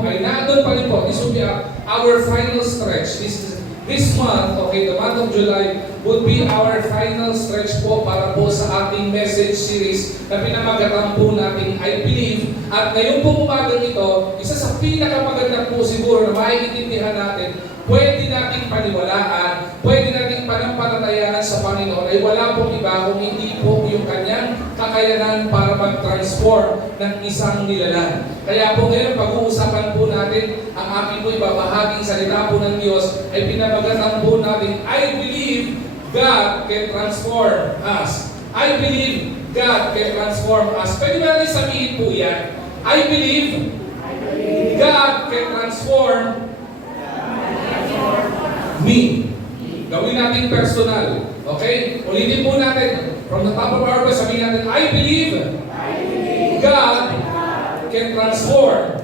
po ay nandun pa rin po. This will be our final stretch. This month, okay, the month of July would be our final stretch po para po sa ating message series na pinamagatan po natin I Believe. At ngayon po umagang ito, isa sa pinakamaganda po siguro na maiintindihan natin, pwede nating paniwalaan, pwede nating panampalatayaan sa Panginoon ay wala pong iba kung hindi po yung kanyang kakayanan para mag-transform ng isang nilalang. Kaya po ngayon, pag-uusapan po natin ang aking po ibabahaging salita po ng Diyos ay pinamagatan po natin, I believe God can transform us. I believe God can transform us. Pwede ba natin sabihin po yan? I believe God can transform me. Gawin natin personal. Okay? Ulitin po natin. From the top of our voice, sabihin natin, I believe God can transform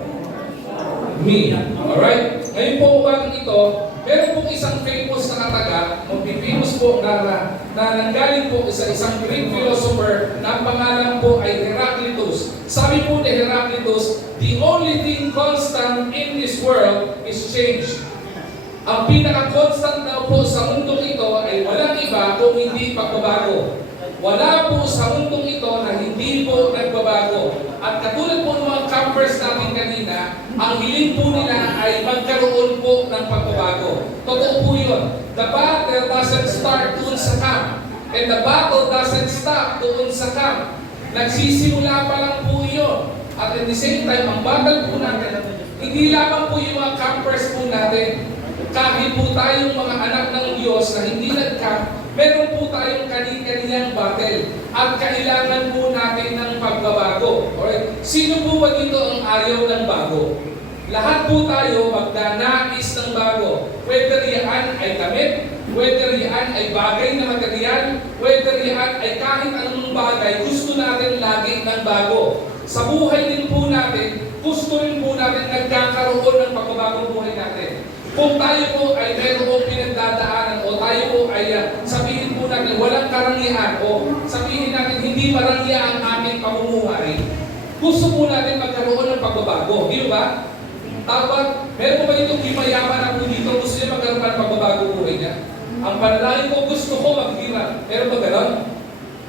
me. Alright? Ngayon po umagang ito, meron pong isang famous na kataga, famous po na nanggaling po sa isang Greek philosopher na ang pangalan po ay Heraclitus. Sabi po ni Heraclitus, the only thing constant in this world is change. Ang pinaka-constant daw po sa mundong ito ay walang iba kung hindi pagbabago. Wala po sa mundong ito na hindi po nagbabago. At katulad po ng mga campers natin kanina, ang hiling po nila ay magkaroon po ng pagbabago. Totoo po yun. The battle doesn't start doon sa camp. And the battle doesn't stop doon sa camp. Nagsisimula pa lang po yun. At at the same time, ang battle po natin, hindi lamang po yung mga campers po natin. Kahit po tayong mga anak ng Diyos na hindi nag-camp, meron po tayong kani-kaniyang battle at kailangan po natin ng pagbabago. Alright? Sino po ba dito ang ayaw ng bago? Lahat po tayo magdanais ng bago. Whether yan ay damit, whether yan ay bagay na material, whether yan ay kahit anong bagay, gusto natin lagi ng bago. Sa buhay din po natin, gusto rin po natin nagkakaroon ng pagbabagong buhay natin. Kung tayo po ay mayroong pinagdadaanan o tayo po ay sabihin po natin walang karangyaan o sabihin natin hindi marangyaan ang aming pamumuhay, gusto po natin magkaroon ng pagbabago. Di ba? Dapat, meron ba itong imayaman ako dito gusto niya magkaroon ng pagbabago buhay niya? Ang panalangin ko gusto ko maghirap. Meron ba gano'n?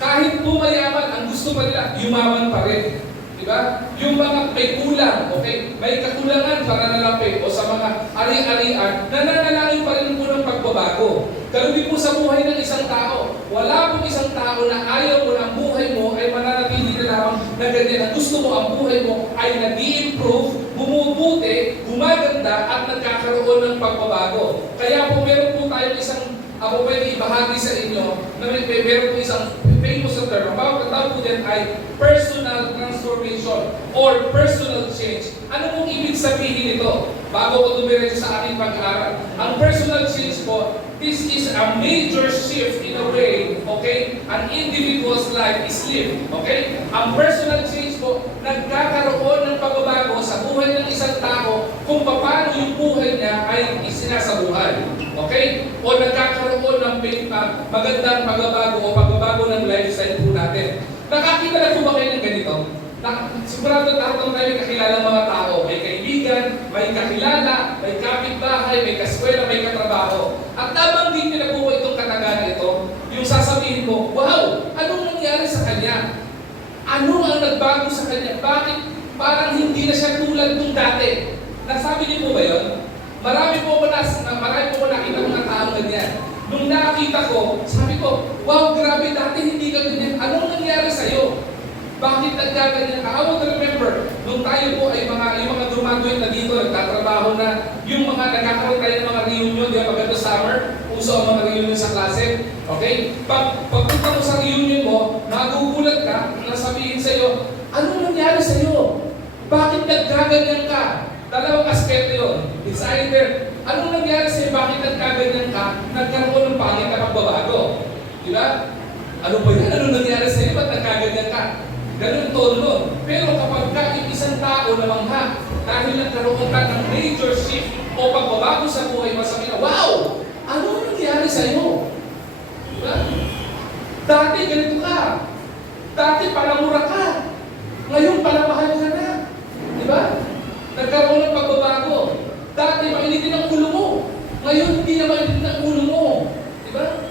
Kahit po mayaman, ang gusto pa nila, yumaman pa rin. Diba? Yung mga may kulang, okay? May kakulangan para nalapi o sa mga ari-arian, nananalangin pa rin po ng pagbabago. Pero di po sa buhay ng isang tao. Wala pong isang tao na ayaw mo ng buhay mo ay mananatili na lamang na ganyan. Ang gusto mo, ang buhay mo ay nag-i-improve, bumubuti, gumaganda at nagkakaroon ng pagbabago. Kaya po meron po tayong isang, ako pwede ibahagi sa inyo, na meron po isang famous na term. Ang tawag po din ay personal transformation or personal change. Ano pong ibig sabihin nito? Bago ko dumiretso sa ating pag-aaral. Ang personal change po, this is a major shift in a way, okay? An individual's life is lived, okay? Ang personal change po, nagkakaroon ng pagbabago sa buhay ng isang tao kung paano yung buhay niya ay isinasabuhay, okay? O nagkakaroon ng magandang pagbabago o pagbabago ng lifestyle po natin. Nakakita na po ba kayo ng ganito? Sigurado lahat ng tayo kakilala mga tao. May kaibigan, may kakilala, may kapitbahay, may kaskwela, may katrabaho. At tamang din nila po itong katagalan ito, yung sasabihin mo, wow, anong nangyari sa kanya? Ano ang nagbago sa kanya? Bakit parang hindi na siya tulad nung dati? Nasabi niyo po ba yun? Marami po nakita mga tao ganyan. Nung nakita ko, sabi ko, wow, grabe, dati hindi ka ganyan. Anong nangyari sa'yo? Bakit nagkaganyan ka? I would remember, nung tayo po ay yung mga dumagoy na dito, nagtatrabaho na, yung mga nagkakaroon tayo ng mga reunion, di ba, pagkado summer, uso ang mga reunion sa klase. Okay? Pagpunta mo sa reunion mo, nagugulat ka, nasabihin sa'yo, anong nangyari sa'yo? Bakit nagkaganyan ka? Dalawang aspeto yun. It's either, anong nangyari sa'yo? Bakit nagkaganyan ka? Nagkaroon ng pangit na pagbabago. Di ba? Ano ba yan? Anong nangyari sa'yo? Ba't nagkaganyan ka? Ganun tono nun. Pero kapag ka isang tao na mangha, dahil nagkaroon ka ng major shift o pagbabago sa buhay, masabi na, wow! Ano nangyari sa'yo? Diba? Dati ganito ka. Dati palamura ka. Ngayon palamahal ka na. Diba? Nagkaroon ng pagbabago Ngayon, hindi na mainit ang ulo mo. Di ba?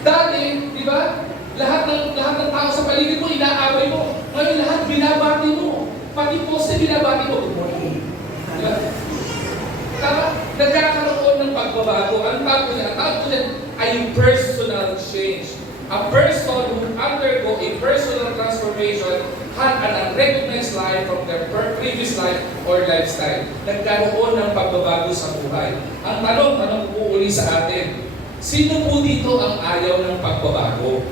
Dati, di ba? Lahat ng tao sa paligid mo, inaaway mo. Ngayon, lahat binabati mo. Pati poste binabati mo. Good morning. Di ba? Tama? Nagkakaroon ng pagbabago. Ang tawag niya ay personal change. A person who undergo a personal transformation had an unrecognized life from their previous life or lifestyle. Nagkaroon ng pagbabago sa buhay. Ang tanong po uli sa atin, sino po dito ang ayaw ng pagbabago?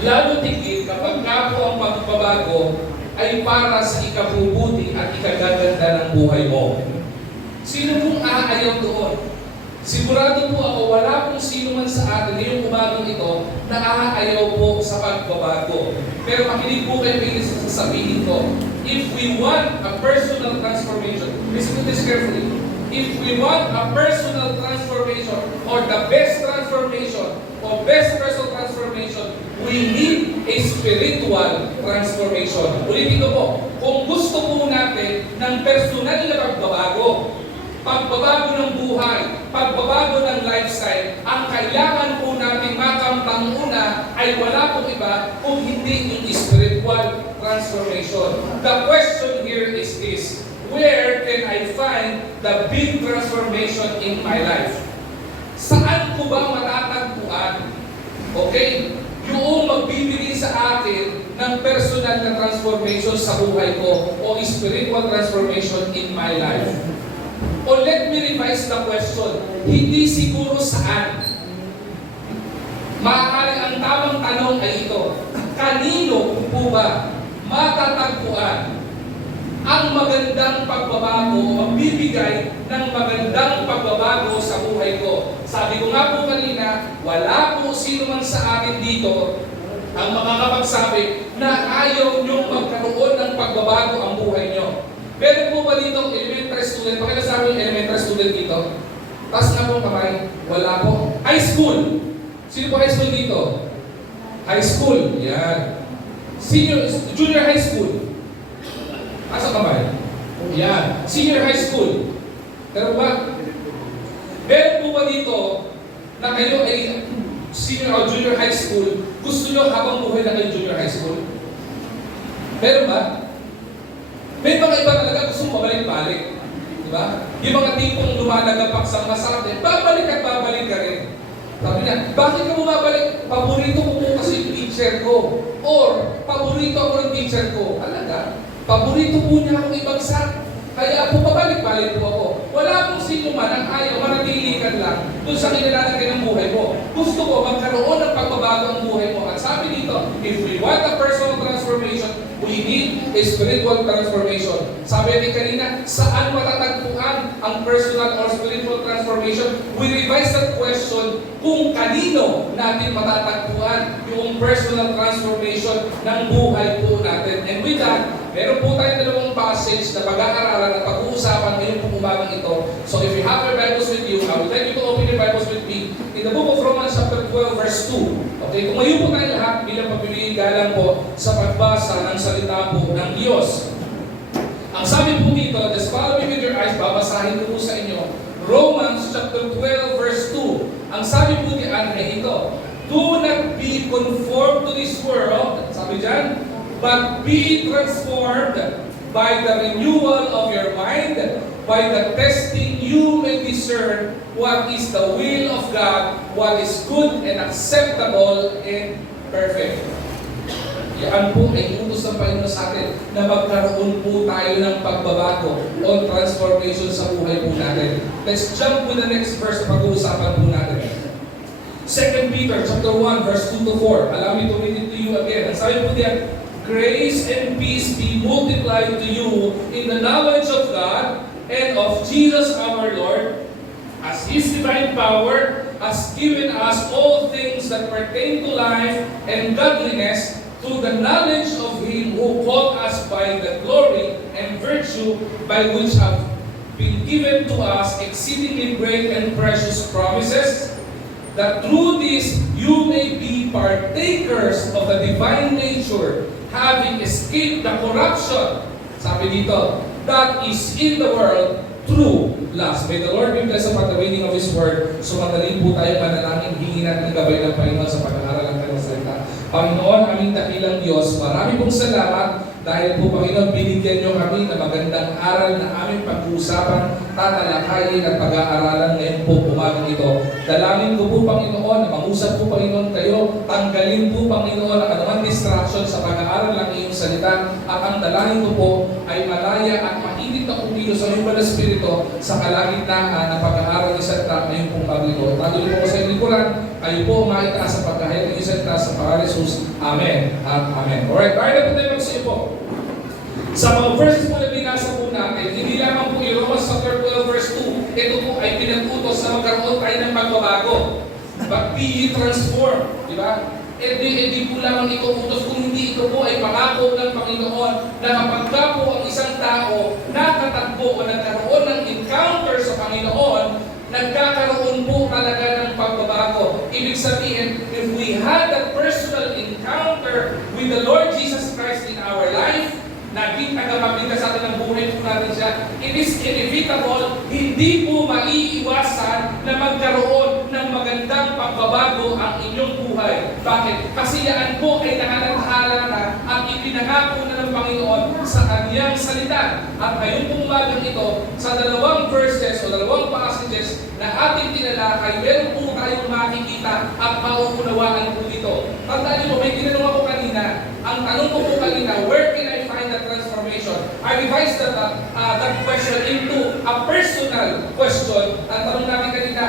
Lalo tigil kapag nga po ang pagbabago ay para sa ikabubuti at ikagaganda ng buhay mo. Sino pong aayaw doon? Sigurado po ako, wala pong sino man sa atin ngayong umagang ito na aayaw po sa pagbabago. Pero makinig po kayo sa sasabihin ko. If we want a personal transformation, listen to this carefully. If we want a personal transformation or the best transformation or best personal transformation, we need a spiritual transformation. Ulitin ko po, kung gusto po natin ng personal na pagbabago ng buhay, pagbabago ng lifestyle, ang kailangan po natin makamtang una ay wala pong iba kung hindi yung spiritual transformation. The question here is this: where can I find the big transformation in my life? Saan ko ba matatagpuan? Okay? Yung magbibigay sa akin ng personal na transformation sa buhay ko o spiritual transformation in my life. O let me revise the question. Hindi siguro saan. Maaaring ang tamang tanong ay ito. Kanino po ba matatagpuan ang magandang pagbabago o magbibigay ng magandang pagbabago sa buhay ko? Sabi ko nga po kanina, wala po sino man sa atin dito ang makakapagsabi na ayaw niyong magkaroon ng pagbabago ang buhay niyo. Meron po ba dito elementary student? Pakita sa amin elementary student dito. Taas na po kamay. Wala po. High school. Sino po high school dito? High school. Yan. Junior high school. Taas ang kamay. Yan. Senior high school. Pero ba? Meron po ba dito na kayo ay senior o junior high school, gusto nyo habang buhay na kayo junior high school? Meron ba? May mga iba talaga gusto mabalik-balik. Diba? Yung mga tipong lumalagapak sa masakit, babalik at babalik ka rin. Sabi niya, bakit ka bumabalik? Paborito ko po kasi yung teacher ko. Or, paborito ako ng teacher ko. Alaga, paborito po niya akong ibagsak. Kaya po pabalik-balik po ako. Wala pong sino man ang ayaw, manatili ka lang doon sa kinalalagay ng buhay mo. Gusto ko magkaroon ng pagbabago ang buhay mo. At sabi dito, if we want a personal transformation, we need a spiritual transformation. Sabi natin kanina, saan matatagpuan ang personal or spiritual transformation? We revise that question kung kanino natin matatagpuan yung personal transformation ng buhay po natin. And with that, meron po tayong dalawang passage na pag-aaralan at pag-uusapan ngayon po umagang ito. So if you have your Bibles with you, I would like you to open your Bibles with me in the book of Romans chapter 12 verse 2. Okay, tumayo po tayo lahat bilang pagpiliin galang po sa pagbasa ng salita po ng Diyos. Ang sabi po dito, just follow me with your eyes, babasahin ko po sa inyo. Romans chapter 12 verse 2. Ang sabi po diyan ay ito, do not be conformed to this world, sabi dyan, but be transformed by the renewal of your mind, by the testing you may discern what is the will of God, what is good and acceptable and perfect. Yan po ay utos ng Panginoon sa atin na magkaroon po tayo ng pagbabago o transformation sa buhay po natin. Let's jump to the next verse na pag-uusapan po natin. 2 Peter chapter 1 verse 2 to 4. Allow me to read it to you again. Ang sabi po diyan, grace and peace be multiplied to you in the knowledge of God and of Jesus our Lord, as His divine power has given us all things that pertain to life and godliness through the knowledge of Him who called us by the glory and virtue by which have been given to us exceedingly great and precious promises, that through this you may be partakers of the divine nature, having escaped the corruption, sabi dito, that is in the world true last. May the Lord be blessed upon the reading of His Word. Sumadali po tayo manalangin, hingin natin ng gabay ng Panginoon sa pag-aaral ng Kanyang salita. Panginoon, aming dakilang Diyos, marami pong salamat dahil po, Panginoon, binigyan niyo kami ng magandang aral na aming pag-uusapan, tatalakayin at pag-aaralan ngayon po umagang ito. Dalangin ko po, Panginoon, na mangusap po, Panginoon, kayo. Tanggalin po, Panginoon, ang anumang distraction sa pag-aaral ng iyong salita. At ang dalangin ko po ay malaya at mainit na kumilo sa iyong banal Espiritu sa kalagitnaan ng pag-aaral ng salita ngayong pong paglito. Tatuloy po ko sa inyong likuran, kayo po maitaas sa pagkahayag ng iyong salita sa pangalan ni Jesus. Amen at Amen. Alright, tayo na po tayo mag-siyo po. Sa mga verses po na binasa po natin, hindi lamang po yung Romans chapter 12 verse 2, ito po ay pinag-utos na magkaroon tayo ng pagbabago. But be ye transformed. Di ba? Hindi po lamang ito utos, kung hindi ito po ay pangako ng Panginoon na kapag ka po ang isang tao nakatagpo o nagkaroon ng encounter sa Panginoon, nagkakaroon po talaga ng pagbabago. Ibig sabihin, if we had a personal encounter with the Lord Jesus Christ in our life, naging tagapagligtas sa atin ng buhay po natin siya, it is inevitable, hindi po maiiwasan na magkaroon ng magandang pagbabago ang inyong buhay. Bakit? Kasi yan po ay nakalathala na at ipinangako na ng Panginoon sa Kanyang salita. At ngayon pong umagang ito, sa dalawang verses o dalawang passages na ating tinalakay, meron po tayong makikita at mauunawaan po dito. Tandaan niyo po, may tinanong ako kanina. Ang tanong ko po kanina, where can I find the transformation? I revised that question into a personal question. Ang tanong natin kanina,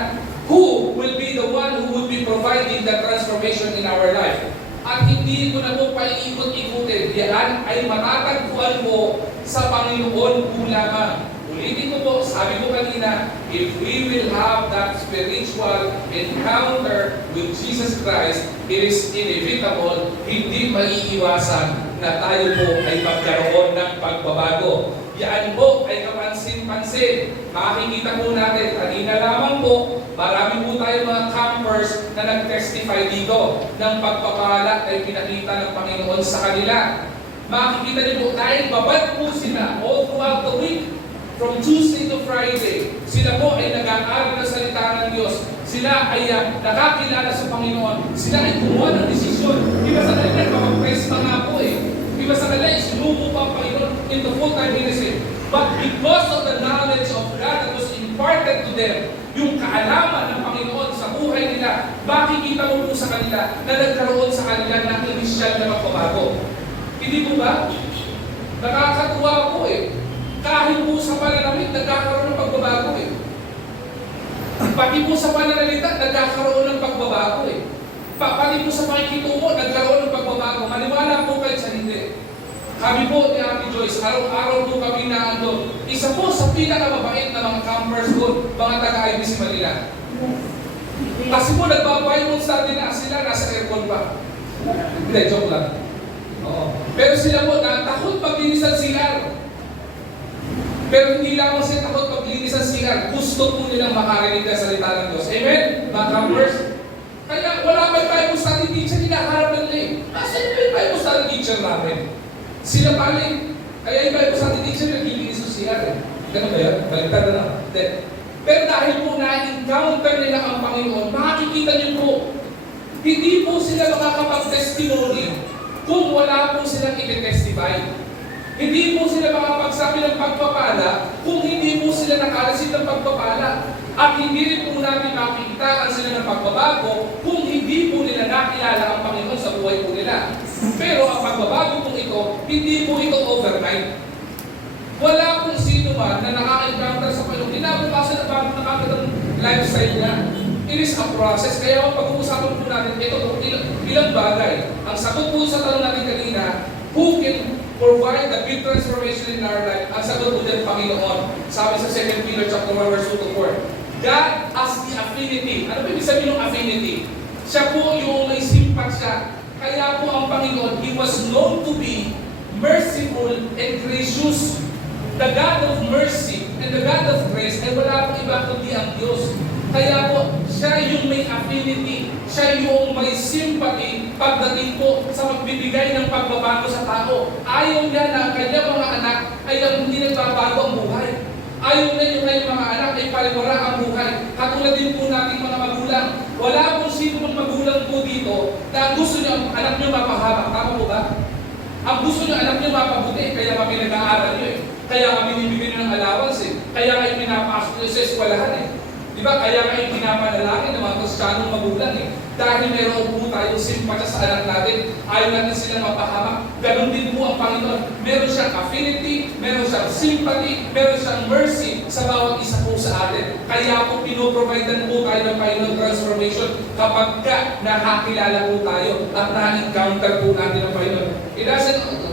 who will be the one who will be providing the transformation in our life? At hindi ko na po paiikot-ikutin. Yan ay matatagpuan po sa Panginoon po lamang. Ulitin ko po, sabi ko kanina, if we will have that spiritual encounter with Jesus Christ, it is inevitable, hindi maiiwasan na tayo po ay magkaroon ng pagbabago. Yan po ay kapansin-pansin. Makikita po natin, kanina lamang po, marami po tayo mga campers na nag-testify dito ng pagpapala ay pinakita ng Panginoon sa kanila. Makikita niyo po, dahil babad po sila all throughout the week, from Tuesday to Friday, sila po ay nag-aaral ng salita ng Diyos. Sila ay nakakilala sa Panginoon. Sila ay gumawa ng desisyon. Iba sa kanila, kapag-press pa nga po eh. Iba sa kanila, isinubo pa ang Panginoon into full-time ministry. But because of the knowledge of God that was imparted to them, yung kaalaman ng Panginoon sa buhay nila, makikita mo po sa kanila na nagkaroon sa kanila ng inisyal na magbabago. Hindi po ba? Nakakatuwa po eh. Kahit po sa pananamit, nagkakaroon ng pagbabago eh. Pati po sa pananalita, nagkakaroon ng pagbabago eh. Pati po sa pakikitungo, nagkaroon ng pagbabago. Maniwala po kayo sa hindi. Kami po ni Ate Joyce, araw-araw po kami na ando. Isa po sa pinakamabait na mga campers doon, mga taga-IBC Manila. Kasi po nagbabayong sa atin na sila, nasa aircon pa. Hindi, joke lang. Oo. Pero sila po, takot maglinisan CR. Pero hindi lamang sila takot paglinis ang CR. Gusto po nilang makarinig ang salita ng Diyos. Amen? Mga campers? Kaya wala pa yung Bible study teacher, hinaharap ng lane. Saan yung Bible study teacher namin? Sila pali. Kaya yung Bible study teacher naglilinis ng CR. Ganun ba yan? Baligtad na. Pero dahil po na-encounter nila ang Panginoon, makikita niyo po, hindi po sila makakapag-testimony kung wala po silang i-testify. Hindi po sila makapagsabi ng pagpapala kung hindi po sila nakarasin ng pagpapala. At hindi rin po natin makikitaan sila ng pagbabago kung hindi po nila nakilala ang Panginoon sa buhay po nila. Pero ang pagbabago po ito, hindi po ito overnight. Wala pong sino man na nakaka-encounter sa Panginoon. Kinabukasan na bago nakakita ng lifestyle niya. It is a process. Kaya kung pag-uusapan po natin, ito ilang bagay. Ang sagot po sa tanong natin kanina, who can provide the big transformation in our life? Ang sagot po din, Panginoon. Sabi sa 2 Peter chapter 1 verse 2 to 4. God has the affinity. Ano ba ibig sabihin ng affinity? Siya po yung may simpatsya. Kaya po ang Panginoon, He was known to be merciful and gracious. The God of mercy and the God of grace ay wala pong iba kundi ang Diyos. Kaya po, siya yung may affinity. Siya yung may sympathy pagdating po sa magbibigay ng pagbabago sa tao. Ayaw niya na ang kanyang mga anak ay hindi nagbabago ang buhay. Ayaw na yung kanyang Katulad din po nating mga magulang. Wala pong sino mang magulang po dito na gusto niyo ang anak niyo mapahaba. Tama po ba? Ang gusto niyo anak niyo mapabuti, kaya kami nag-aaral niyo eh. Kaya kami binibigyan niyo ng allowance eh. Kaya kayo pinapasok niyo sa eskwelahan eh. Di ba? Kaya kayo pinapanalangin ng mga Kristiyanong magulang eh. Dahil meron po tayong simpatya sa anak natin, ayaw natin silang mapahamak. Ganon din po ang Panginoon. Meron siyang affinity, meron siyang sympathy, meron siyang mercy sa bawat isa po sa atin. Kaya po pinoprovidean po tayo ng Panginoon transformation kapag nakakilala po tayo at na-encounter po natin ang Panginoon.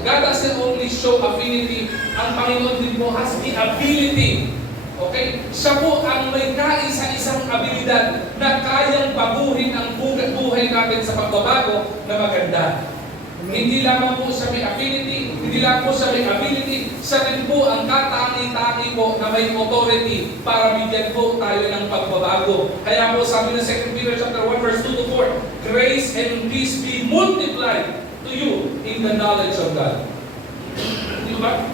God doesn't only show affinity, ang Panginoon din po has the ability. Okay? Siya po ang may kaisa-isang abilidad na kayang baguhin ang buhay natin sa pagbabago na maganda. Hindi lamang po siya may affinity, hindi lang po siya may ability, siya rin po ang katangi-tangi po na may authority para bigyan po tayo ng pagbabago. Kaya po sabi ng 2 Peter chapter 1 verse 2 to 4, grace and peace be multiplied to you in the knowledge of God. Di ba?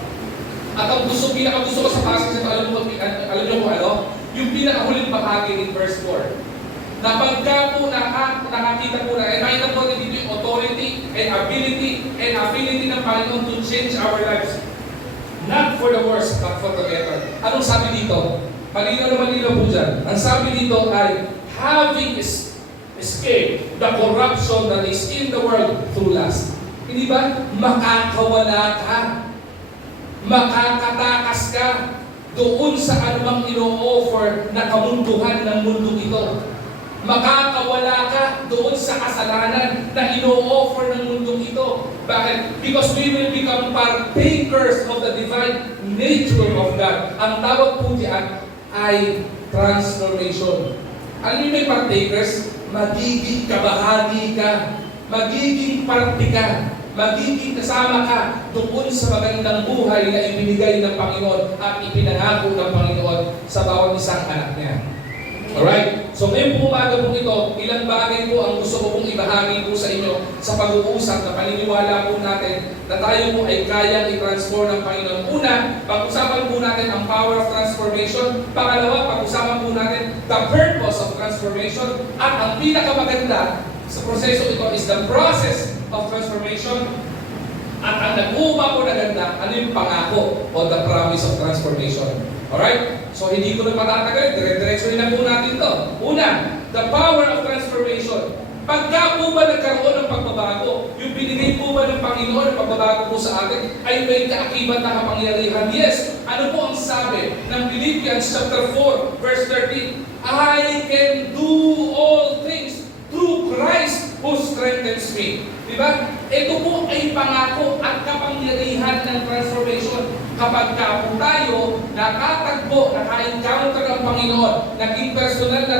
At ang pinaka-gusto ko sa passage ito, alam niyo kung ano? Yung pinakahuling bahagi in verse 4. Na pagka po nakakita po na, makita po natin dito yung authority and ability and affinity ng Panginoon to change our lives. Not for the worse, but for the better. Anong sabi dito? Malinaw na malinaw po dyan. Ang sabi dito ay, having escaped the corruption that is in the world through lust. Hindi ba? Makakawala ka. Makakatakas ka doon sa anumang ino-offer na kamunduhan ng mundong ito. Makakawala ka doon sa kasalanan na ino-offer ng mundong ito. Bakit? Because we will become partakers of the divine nature of God. Ang tawag po diyan ay transformation. Ano yung may partakers? Magiging kabahagi ka. Magiging parte ka. Magiging kasama ka doon sa magandang buhay na ibinigay ng Panginoon at ipinangako ng Panginoon sa bawat isang anak niya. Alright? So ngayon po umaga po ito, ilang bagay po ang gusto ko pong ibahagi po sa inyo sa pag-uusap na paniniwala po natin na tayo po ay kayang i-transform ng Panginoon. Una, pag-usapan po natin ang power of transformation. Pangalawa, pag-usapan po natin the purpose of transformation. At ang pinakamaganda sa proseso ito is the process of transformation. At ang nag-uuma po na ganda, ano yung pangako o the promise of transformation. Alright? So hindi ko na matatagal, dire-diretso na po natin ito. Una, the power of transformation. Pagka po ba nagkaroon ng pagbabago, yung binigay po ba ng Panginoon ng pagbabago po sa atin, ay may kaakibat na kapangyarihan? Yes. Ano po ang sabi ng Philippians chapter 4, verse 13? I can do all things through Christ who strengthens me. Diba? Ito po ay pangako at kapangyarihan ng transformation. Kapag ka po tayo nakatagpo, naka-encounter ng Panginoon, naging personal na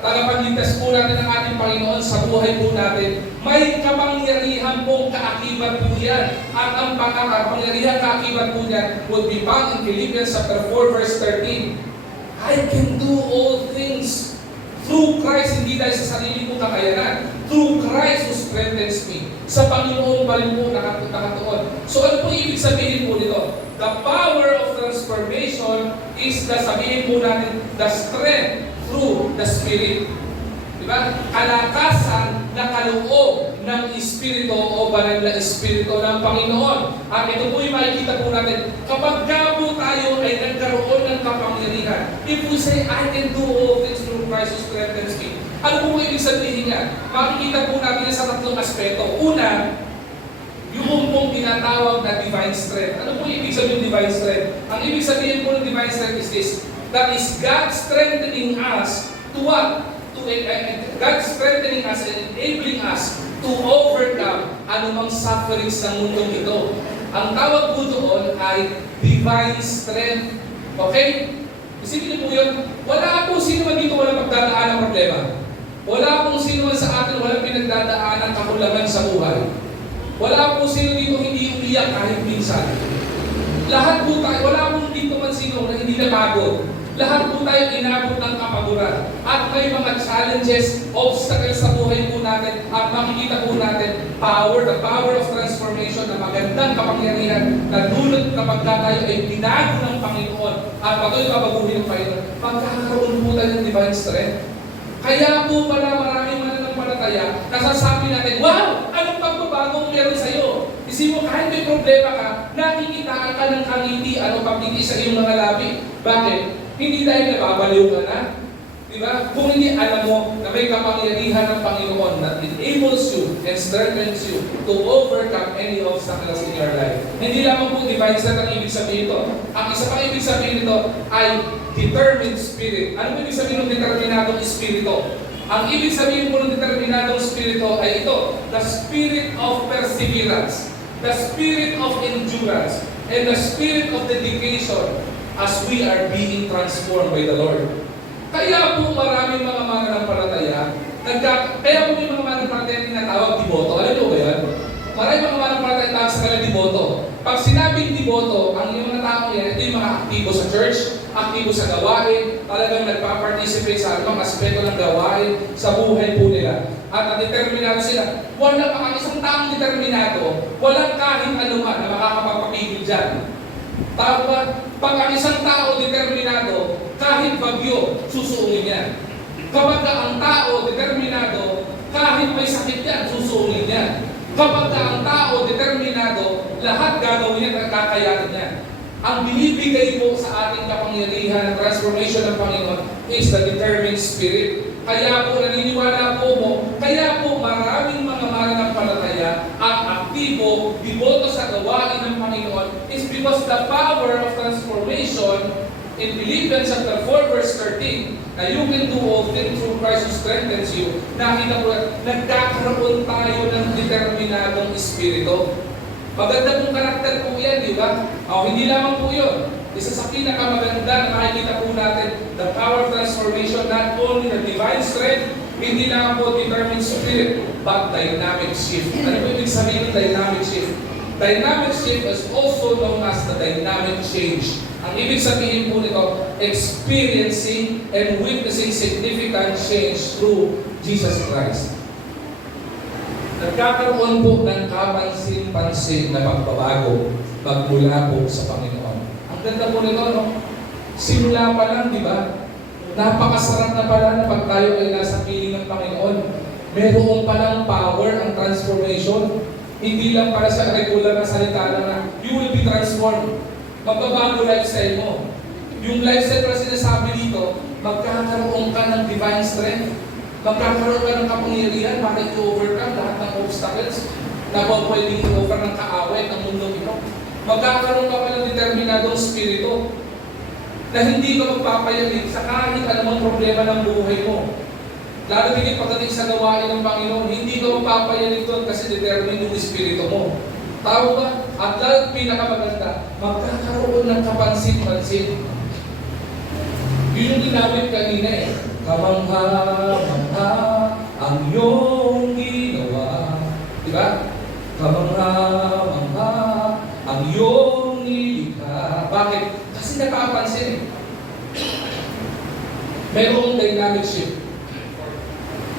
tagapagligtas po natin ng ating Panginoon sa buhay po natin, may kapangyarihan pong kaakibat po yan. At ang kapangyarihan kaakibat po yan would be found in Philippians chapter 4 verse 13. I can do all things through Christ, hindi dahil sa sarili kong kakayanan. Through Christ who strengthens me. Sa Panginoon pa rin po nakatuon. So ano po ibig sabihin po nito? The power of transformation is sabihin po natin, the strength through the Spirit. Diba? Kalakasan na kaloob ng Espiritu o banal na Espiritu ng Panginoon. At ito po yung makikita po natin. Kapag po tayo ay nagkaroon ng kapangyarihan, if we say, I can do all things through Christ who strengthens me, ano po ibig sabihin niya? Makikita po natin sa tatlong aspeto. Una, yung pong tinatawag na divine strength. Ano po ibig sabihin ng divine strength? Ang ibig sabihin po ng divine strength is this, that is God strengthening us to what? God strengthening us and enabling us to overcome anumang sufferings ng mundong ito. Ang tawag po doon ay divine strength. Okay? Isipin niyo po yun, wala po sino man dito walang pagdadaan ng problema. Wala pong sino man sa atin walang pinagdadaan ng kakulangan sa buhay. Wala po sino dito hindi umiyak kahit minsan. Lahat po tayo, wala pong dito man sino na hindi napagod. Lahat po tayo inabot ng kapaguran. At may mga challenges, obstacles sa buhay po natin. At makikita po natin, the power of transformation na magandang kapangyarihan na dulot kapag tayo ay binago ng Panginoon at patuloy kabaguhin ng Panginoon, magkakaroon po tayo ng divine strength. Kaya po pala maraming mananampalataya, nasasabi natin, wow! Anong pagbabagong meron sa'yo? Isipin mo, kahit may problema ka, nakikitaan ka ng kangiti, ano pagkiti sa iyong mga labi. Bakit? Hindi dahil nababaliw ka na. Diba? Kung hindi alam mo na may kapangyarihan ng Panginoon that enables you and strengthens you to overcome any obstacles in your life. Hindi lamang po divine strength ang ibig sabihin ito. Ang isa pang ibig sabihin nito ay determined spirit. Ano ibig sabihin ng determinadong espiritu? Ang ibig sabihin po ng determinadong espiritu ay ito, the spirit of perseverance, the spirit of endurance, and the spirit of dedication as we are being transformed by the Lord. Kaya po maraming mga mananampalataya, kaya po may mga mananampalataya tinatawag diboto. Alam mo ba yan? Maraming mga mananampalataya tawag sa kanila diboto. Pag sinabing diboto, ang mga tao yan, ito yung mga aktibo sa church, aktibo sa gawain, talagang nagpa-participate sa anumang aspeto ng gawain sa buhay po nila. At determinado sila. Walang isang taong determinado, walang kahit anuman na makakapagpapigil dyan. Pag ang isang tao determinado, kahit bagyo, susuungin yan. Kapag ang tao determinado, kahit may sakit yan, susuungin yan. Kapag ang tao determinado, lahat gagawin yan at kakayanin yan. Ang binibigay po sa ating kapangyarihan at transformation ng Panginoon is the determined spirit. Kaya po naniniwala po mo, kaya po maraming mga mananampalataya ang aktibo, diboto sa gawain ng Panginoon is because the power of transformation in Philippians chapter 4 verse 13 na you can do all things through Christ who strengthens you, nakita po nagkakaroon tayo ng determinadong espiritu. Maganda pong karakter po yan, di ba? Hindi lamang po yun. Isa sa pinakamaganda na makikita po natin, the power of transformation, not only the divine strength, hindi lang po determined spirit, but dynamic shift. Ano po ibig sabihin ng dynamic shift? Dynamic shift is also known as the dynamic change. Ang ibig sabihin po nito, experiencing and witnessing significant change through Jesus Christ. Nagkakaroon po ng kapansin-pansin na pagbabago pagmula po sa Panginoon. Ang ganda po nito, no? Simula pa lang, di ba? Napakasarap na pala na pag tayo ay nasa piling ng Panginoon. Meron palang power ang transformation. Hindi lang para sa regular na salita lang na you will be transformed. Magbabago lifestyle mo. Yung lifestyle na sinasabi dito, magkakaroon ka ng divine strength. Magkakaroon ka ng kapangyarihan para i-overcome lahat ng obstacles na pwedeng i-offer ng kaaway ng mundo ito. Magkakaroon ka pa ng determinadong spirito na hindi ka magpapayalig sa kahit anumang problema ng buhay mo. Lalo tingin pagdating sa gawain ng Panginoon, hindi ka magpapayalig doon kasi determined yung espiritu mo. Tao ba? At lalo pinakamaganda, magkakaroon ng kapansin-pansin. Yun yung ginamit kanina eh. Kamangha-mangha ang iyong ginawa. Diba? Kamangha-mangha ang iyong nilikha. Bakit? Kasi napapansin eh. Mayroong dynamic shift.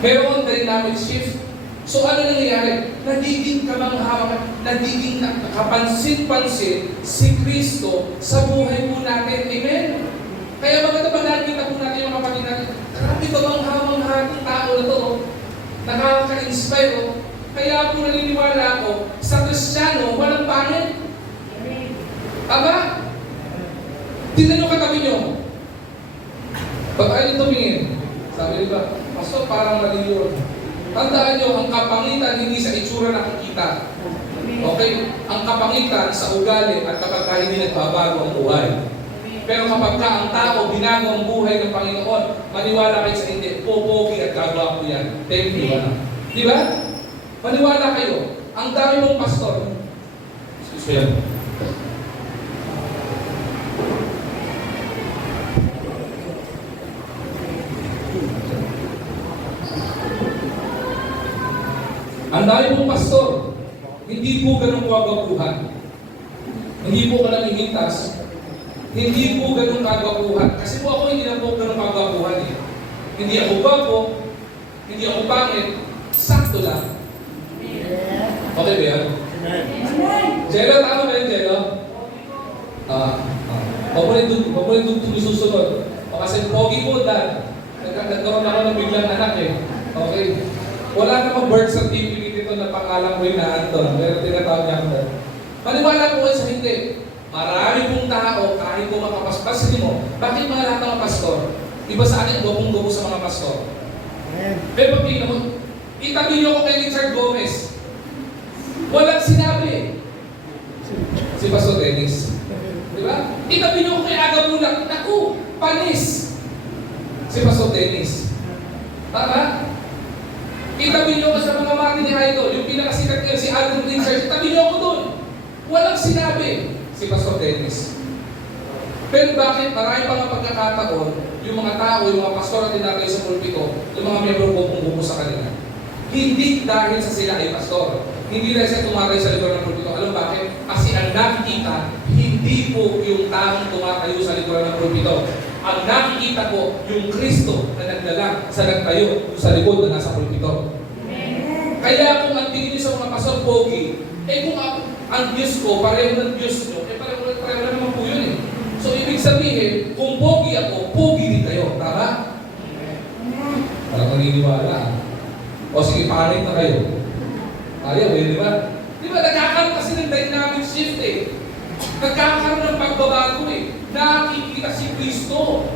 Mayroong dynamic shift. So ano nangyayari? Nagiging kamangha-mangha, nagiging nakapansin-pansin si Kristo sa buhay po natin. Amen? Kaya maganda ba nakikita po natin yung mga kapatid natin, grabe ba bang hamang-hamang tao na to? Nakaka-inspire. Kaya po naniniwala ako, sa Kristiyano, walang pangit. Aba? Tingnan nyo katabi nyo. Pag ayun tumingin, sabi diba, Pastor, parang mali yun. Tandaan nyo, ang kapangitan hindi sa itsura nakikita. Okay? Ang kapangitan sa ugali at kapag hindi nagbabago ang buhay. Pero kapag ang tao binago ang buhay ng Panginoon, maniwala kayo sa hindi, popogi at gagawa ko yan. Thank you. Di ba? Maniwala kayo. Ang dami mong pastor. Excuse me. Ang dami mong pastor. Hindi po ganun kagapuhan. Hindi po ka namimintas. Hindi po ganun kagapuhan. Kasi po ako Hindi ako gwapo, hindi ako pangit, sakto lang. Okay ba yan? Jello, tama ba yun, Jello? Pamulit doon susunod. O kasi pogi po, Dad. Nagkaroon ako ng biglang anak eh. Okay. Wala namang birth certificate ito na pangalan ko yung Anton. Pero tinatawag niya ako Dad. Maniwala po kayo sa hindi. Marami pong tao, kahit po mga pastor. Kasi mo, bakit mga lahat ng mga pastor? Iba sa akin, gopong-gopo sa mga pastor. Pero pag tingnan mo, itabi niyo ko kay Richard Gomez. Walang sinabi. Si Pastor Dennis. Diba? Itabi niyo ko kay Aga Bulak. Naku, panis. Si Pastor Dennis. Tama? Itabi niyo ko sa mga Martin ni Idol. Yung pinakasikat niya, si Aldrin Richard. Itabi niyo ko doon. Walang sinabi. Si Pastor Dennis. Pero bakit marami pa nga pagkakataon, yung mga tao, yung mga pastor na tinatay sa pulpito, yung mga miyembro bumbubo sa kanila. Hindi dahil sa sila ay pastor. Hindi dahil sa tumatay sa likod ng pulpito. Alam bakit? Kasi ang nakikita, hindi po yung taong tumatayo sa likod ng pulpito. Ang nakikita po, yung Kristo na nagdala sa nagtayo sa likod na nasa pulpito. Kaya kung ang tingin niyo sa mga pastor pogi, kung ang Diyos ko, pareho ng Diyos nyo, pareho na naman po yun eh. So, ibig sabihin, kung pogi ako, pogi din kayo. Tama? Parang maniniwala. O sige, panic na kayo. Ayaw eh, di ba? Di ba, nagkakaroon kasi ng dynamic shift eh. Nagkakaroon ng pagbabago eh. Nakikita si Kristo.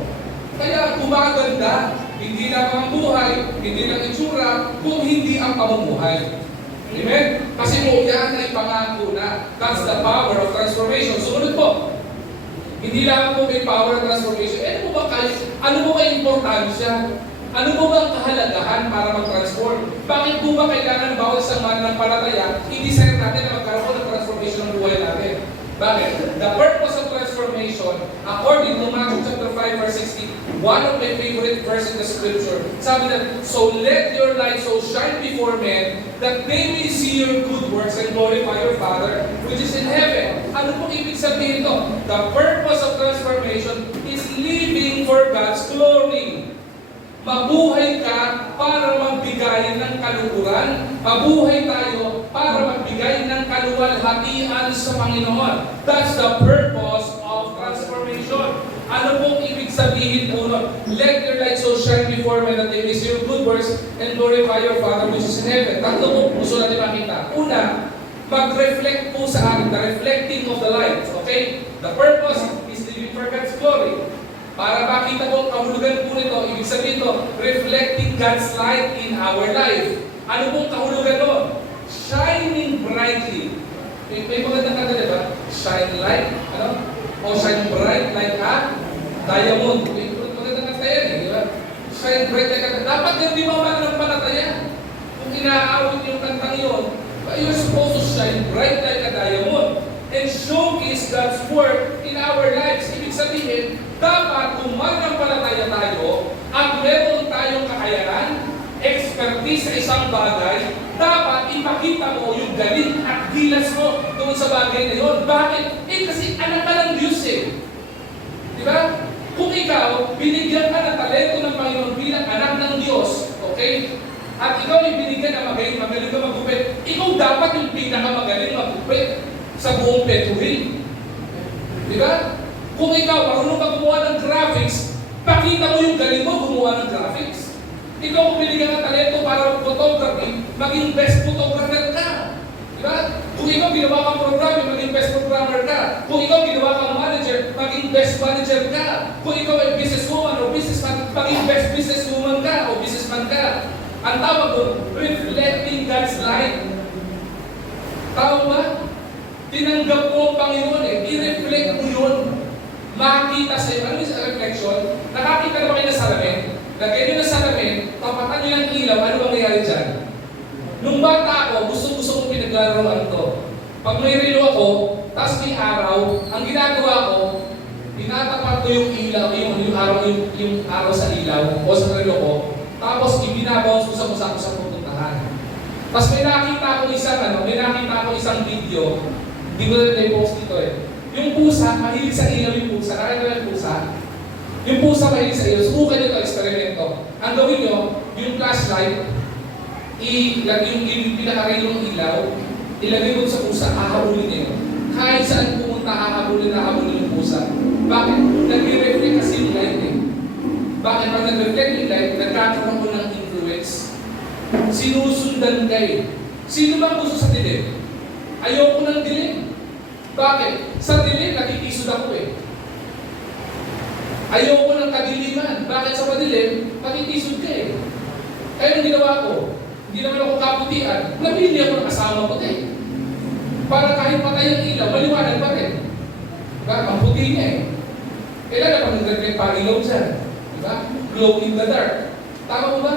Kaya gumaganda. Hindi lang ang buhay, hindi lang itsura, kung hindi ang pamumuhay. Amen? Kasi po, yan ay pangako na. That's the power of transformation. Sumunod po. Hindi lang po may power of transformation. Ano po ba importansya? Ano po ba ang kahalagahan para mag-transform? Bakit po ba kailangan bawal sa mananampalataya, i-desire natin na magkaroon ng transformation ng buhay natin? Bakit? The purpose of transformation, according to Matthew chapter 5 verse 16, one of my favorite verses in the scripture, sabi na, so let your light so shine before men, that they may see your good works and glorify your Father which is in heaven. Ano pong ibig sabihin ito? The purpose of transformation is living for God's glory. Mabuhay ka para magbigay ng kaluhuran. Mabuhay tayo para magbigay ng kaluwalhatian sa Panginoon. That's the purpose of transformation. Ano pong ibig sabihin po nun? Let your light so shine before men that they may see your good works and glorify your Father which is in heaven. Tatlo po gusto natin makita. Una, mag-reflect po sa atin, the reflecting of the light. Okay? The purpose is living for God's glory. Para makita ko, kahulugan po nito, ibig sabihin ito, reflecting God's light in our life. Ano pong kahulugan doon? Shining brightly. May magandang kanta, diba? Shine light, ano? O shine bright like a diamond. May magandang kanta yan, diba? Shine bright like a diamond. Dapat yan di mananampalataya. Kung inaawit yung kantang yun, you're supposed to shine bright like a diamond and showcase God's work in our lives. Ibig sabihin, dapat kung mananampalataya tayo at meron tayong kakayanan, expertise sa isang bagay, dapat ipakita mo yung galing at gilas mo doon sa bagay na yun. Bakit? Kasi anak ka ng Diyos eh. Di ba? Kung ikaw, binigyan ka ng talento ng Panginoon bilang anak ng Diyos, okay? At ikaw yung binigyan na magaling ka magupit, ikaw dapat yung pinakamagaling magupit sa buong Petuhin. Di ba? Kung ikaw marunong ka gumawa ng graphics, pakita mo yung galing mo gumawa ng graphics. Ikaw kung binigyan ng talento para mag-photography, maging best photographer ka. Di ba? Kung ikaw ginawa kang programming, maging best programmer ka. Kung ikaw ginawa kang manager, maging best manager ka. Kung ikaw ay businesswoman o businessman, maging best businesswoman ka o businessman ka. Ang tawag doon, reflecting God's light. Tawag ba? Tinanggap mo ang Panginoon eh. I-reflect mo yun. Makikita sa iyo. Ano yung reflection? Nakakita na ba kayo ng salamin? Lagyan nyo ng salamin, tapatan nyo ng ilaw, ano bang nangyari dyan? Nung bata ako, gusto kong pinaglalaroan to. Pag may relo ako, tapos may araw, ang ginagawa ko, tinatapat ko yung ilaw, yung araw sa ilaw o sa relo ko, tapos ibinabounce ko sa pupuntahan. Tapos may nakita ko isang video, hindi ko na i-post dito eh. Yung pusa, mahilig sa ilaw yung pusa. Nakita yung pusa. Yung pusa mahilig sa iyo, subukan nyo ito, eksperimento. Ang gawin nyo, yung flashlight, yung pinakaray ng ilaw, ilagay mo sa pusa, hahabulin niyo. Kahit saan pumunta, hahabulin yung pusa. Bakit? Nag-reflect kasi yung light eh. Bakit? Pag nag-reflect yung light, nagkakaroon mo ng influence. Sinusundan kayo. Sino ba gusto sa dilim? Ayoko ng dilim. Bakit? Sa dilim, nakikisod ako eh. Ayoko ng kadiliman. Bakit sa madilim? Nakikisod ka eh. Kaya ang ginawa ko, hindi naman ako kaputian, nabili ako ng asawa ko eh. Para kahit patay ang ilaw, maliwanag pa rin. Diba? Ang puti niya eh. Kailangan pag nag-reflect pa ilaw dyan. Diba? Glow in the dark. Tama mo ba?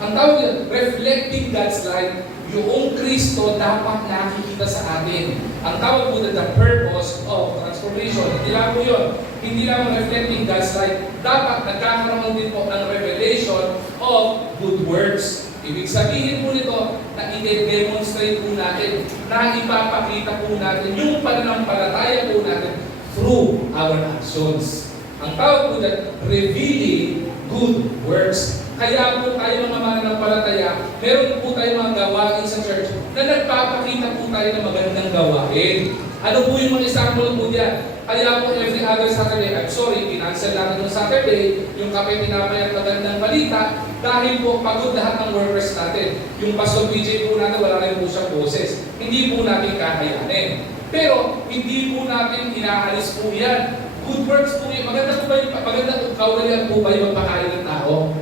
Ang tawag yun, reflecting God's light. Yung Kristo dapat nakikita sa atin. Ang tawag po na the purpose of transformation. Hindi lang po yun. Hindi lang reflecting God's light. Dapat nagkakaroon din po ng revelation of good works. Ibig sabihin po nito na i-demonstrate po natin, na ipapakita po natin yung pananampalataya po natin through our actions. Ang tawag po na revealing good works. Kaya po tayo mga mananampalataya, meron po tayo mga gawain sa church na nagpapakita po tayo ng magandang gawain. Ano po yung mga example po diyan? Kaya po every other Saturday, I'm sorry, kinansel natin yung Saturday, yung kape tinapay at magandang balita, dahil po pagod lahat ng workers natin. Yung Pastor PJ po natin, wala rin po siyang boses. Hindi po natin kakayanin. Pero, hindi po natin inaalis po yan. Good works po yan. Magandang kaugalian po ba yung magpakain ng tao?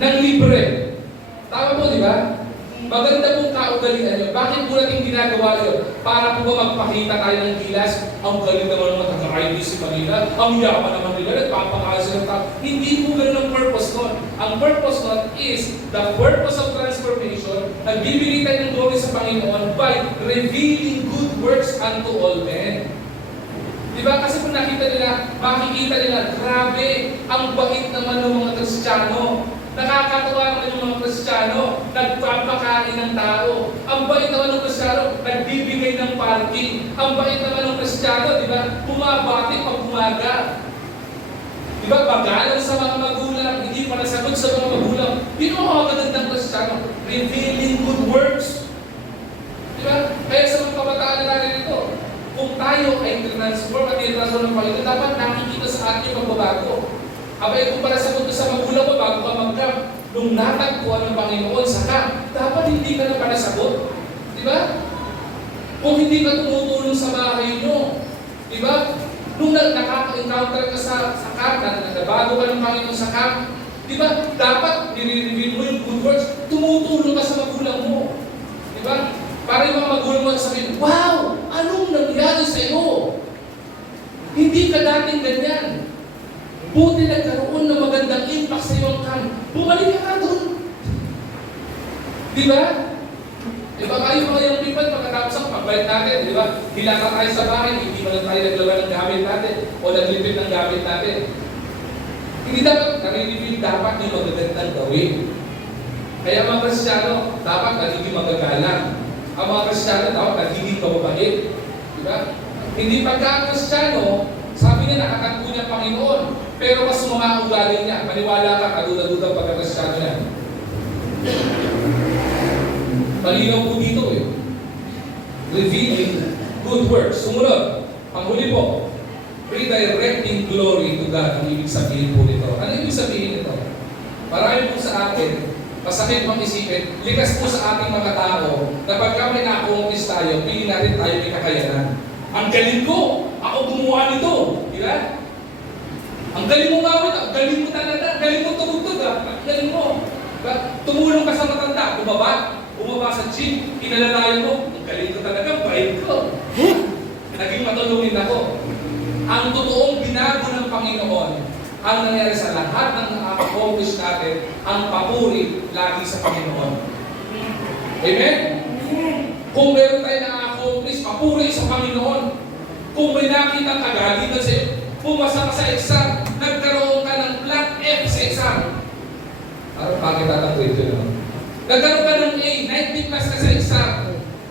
Nang libre. Tama po, di ba? Maganda pong kaugalian nyo. Bakit po natin ginagawa yun? Para po ba magpakita tayo ng gilas? Ang galing naman ng taga-ID si Manila. Ang yaman naman nila. Nagpapakain sila ng tao. Hindi po ganun ang purpose nun. Ang purpose nun is the purpose of transformation. Nagbibigay tayo ng glory sa Panginoon by revealing good works unto all men. Diba? Kasi kung nakita nila, makikita nila, grabe, ang bait naman ng mga Kristiyano. Nakakatawa naman yung mga Kristiyano, nagpapakain ng tao. Ang bait naman ng Kristiyano, nagbibigay ng parking. Ang bait naman ng Kristiyano, di ba? Bumabati pag umaga. Di ba? Pagalang sa mga magulang, hindi pa nasagot sa mga magulang. Yun ang mga magandang Kristiyano, revealing good works. Di ba? Kaya sa mga kabataan na natin ito, kung tayo ay transform at i-transform ng Panginoon, dapat nakikita sa atin yung magbabago. Abay, kung para sagot sa magulang mo, bago ka mag-camp, nung natagpuan ng Panginoon sa camp, dapat hindi ka na para sagot. Di ba? Kung hindi ka tumutulong sa bahay nyo, di ba? Nung nakaka-encounter ka sa camp, nagbago ka ng Panginoon sa camp, di ba? Dapat nire-reveal mo yung good works, tumutulong ka sa magulang mo. Di ba? Para yung mga magulang mo sabihin, wow! Anong nangyari sa iyo? Hindi ka dating ganyan. Buti nagkaroon ng magandang impact sa iyong camp. Bumalik ka doon. Di ba? Di ba kayo mga young people, pagkatapos ang pagbalik natin, di ba? Hilaka tayo sa bahay, hindi ba lang tayo naglaban ng gamit natin o naglipit ng gamit natin. Hindi dapat, nare-reveal dapat yung magagandang gawin. Kaya mga Kristiyano, dapat nagiging magagalang. Ang mga Kristiyano, dapat nagiging kababait. Di ba? Hindi pagka ang Kristiyano, sabi niya nakatagpo niya Panginoon, pero mas sumama ugali niya. Maniwala ka, kaduda-duda pagka-Kristiyano niya. Malinaw po dito eh. Revealing good works. Sumunod, panghuli po, redirecting glory to God. Ang ibig sabihin po nito. Ano ibig sabihin nito? Marami po sa atin, masakit pang isipin, likas po sa ating mga tao na pagka may na-accomplish tayo, pili natin tayo may kakayanan. Ang galing ko! Ako gumawa nito! Di ba? Ang galing mo ngawit, ang galing mo talaga, ang galing mo tumugtog ang galing mo. Diba? Tumulong ka sa matanda, bumaba sa gym, kinalalayan mo, ang galing ko talaga, bait ko. Naging matulungin ako. Ang totoong binago ng Panginoon, ang nangyari sa lahat ng na-accomplish natin, ang papuri lagi sa Panginoon. Amen? Kung meron tayo na-accomplish, papuri sa Panginoon. Kung may nakita kagalitan sa iyo, pumasa ka sa exam, nagkaroon ka ng flat F sa exam. Parang bakit tatang-grade yun, no? Nagkaroon ka ng A, 90 plus ka sa exam.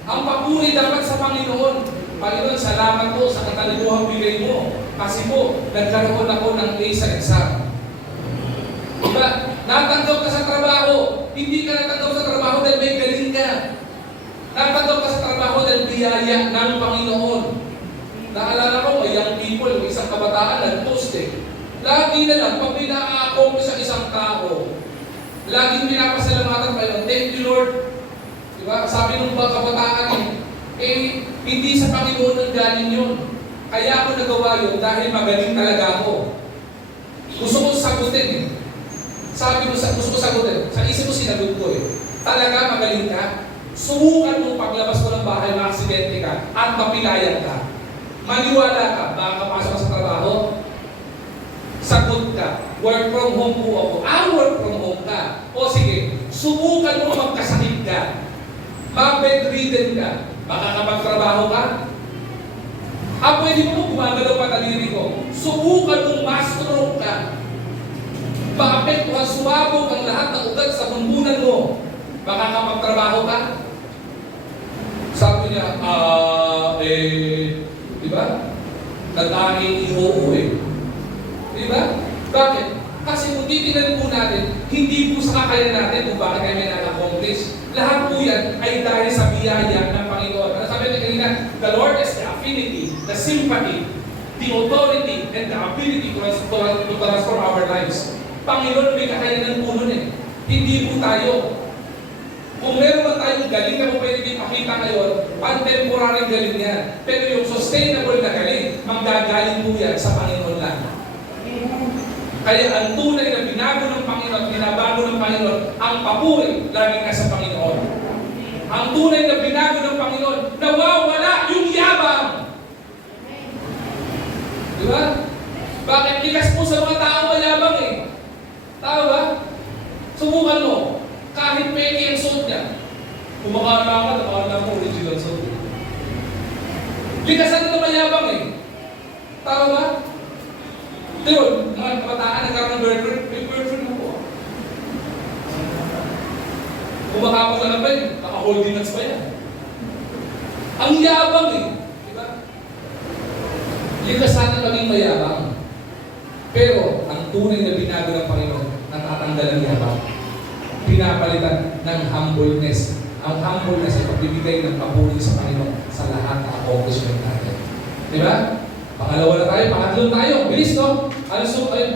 Ang papuri dapat sa Panginoon. Panginoon, salamat po sa kataliguhang bigay mo. Kasi po, nagkaroon ako ng A sa exam. Diba? Natanggap ka sa trabaho. Hindi ka natanggap sa trabaho dahil may galing ka. Natanggap ka sa trabaho dahil biyaya ng Panginoon. Naalala ko, may young people, may isang kabataan, nag-post eh. Lagi na lang, pag pina-accomplish ang isang tao, laging pinapasalamatan kayo, thank you Lord. Diba? Sabi nung kabataan hindi sa Panginoon ang galing yun. Kaya ako nagawa yun dahil magaling talaga ako. Gusto ko sagutin eh. Gusto ko sagutin. Sa isip ko sinagot ko eh. Talaga magaling ka? Subukan mo paglabas mo ng bahay, maaksidente ka, at mapilayan ka. Maniwala ka, baka kapasok ka sa trabaho, sagot ka, work from home po ako. Work from home ka. O sige, subukan mo magkasakit ka. Ma-bedridden ka. Makakapagtrabaho ka? Pwede mo gumagalaw pa daliri ko. Subukan mong ma-stroke ka. Maapektuhan, sumabog ang lahat ng ugat sa bumbunan mo. Makakapagtrabaho ka? Sabi niya, di ba? Nagdaming iuuwi. Di ba? Bakit? Kasi kung titignan po natin, hindi po sa kakayanan natin kung bakit kami na-accomplish. Lahat po yan ay dahil sa biyaya ng Panginoon. Ano sabi natin kanina? The Lord is the affinity, the sympathy, the authority, and the ability to transform our lives. Panginoon may kakayanan po nun eh. Hindi po tayo. Kung meron man tayong galing na po pwede ipakita ngayon, pan-temporary galing yan. Pero yung sustainable na galing, manggagaling po yan sa Panginoon lang. Kaya ang tunay na binago ng Panginoon, binabago ng Panginoon, ang papuri, laging nasa Panginoon. Ang tunay na binago ng Panginoon, nawawala yung yabang. Di ba? Bakit? Likas po sa mga tao mayabang eh. Tama ba? Subukan mo. Kahit peki ang suot niya. Kung makakala ka, nakakala mo original suot. Likasan na mayabang eh. Tama ba? Yun, mga kabataan nagkaroon ng girlfriend, may girlfriend mo po. Kung makapaglalabay, naka-holding hands pa yan. Ang yabang eh. Diba? Likasan na kaming mayabang. Pero, ang tunay na binago ng Panginoon, natatanggal ang yabang. Pinapalitan ng humbleness. Ang humbleness ay pagbibigay ng papuri sa Panginoon sa lahat ng accomplishment natin. Diba? Pangalawa na tayo, pangatlo tayo. Bilis, no? Ano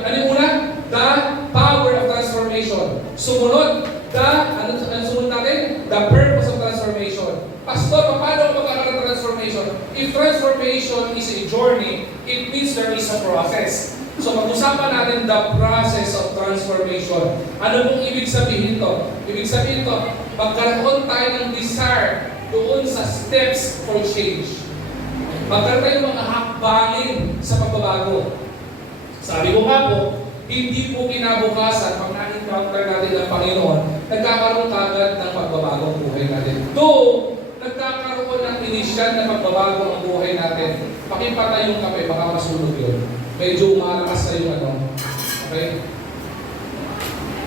yung una? The power of transformation. Sumunod, ano sumunod natin? The purpose of transformation. Pastor, paano magkakaroon ng transformation? If transformation is a journey, it means there is a process. So pag-usapan natin the process of transformation. Ano pong ibig sabihin ito? Ibig sabihin ito, magkaroon tayo ng desire doon sa steps for change. Magkaroon tayo ng mga hakbangin sa pagbabago. Sabi ko nga po, hindi po kinabukasan pag na-encounter natin ang Panginoon, nagkakaroon kagad ng pagbabago ang buhay natin. Though, nagkakaroon ng inisyal na pagbabago ang buhay natin. Pakipatay yung kape, baka masunog yun. Medyo umalakas na yung ano. Okay?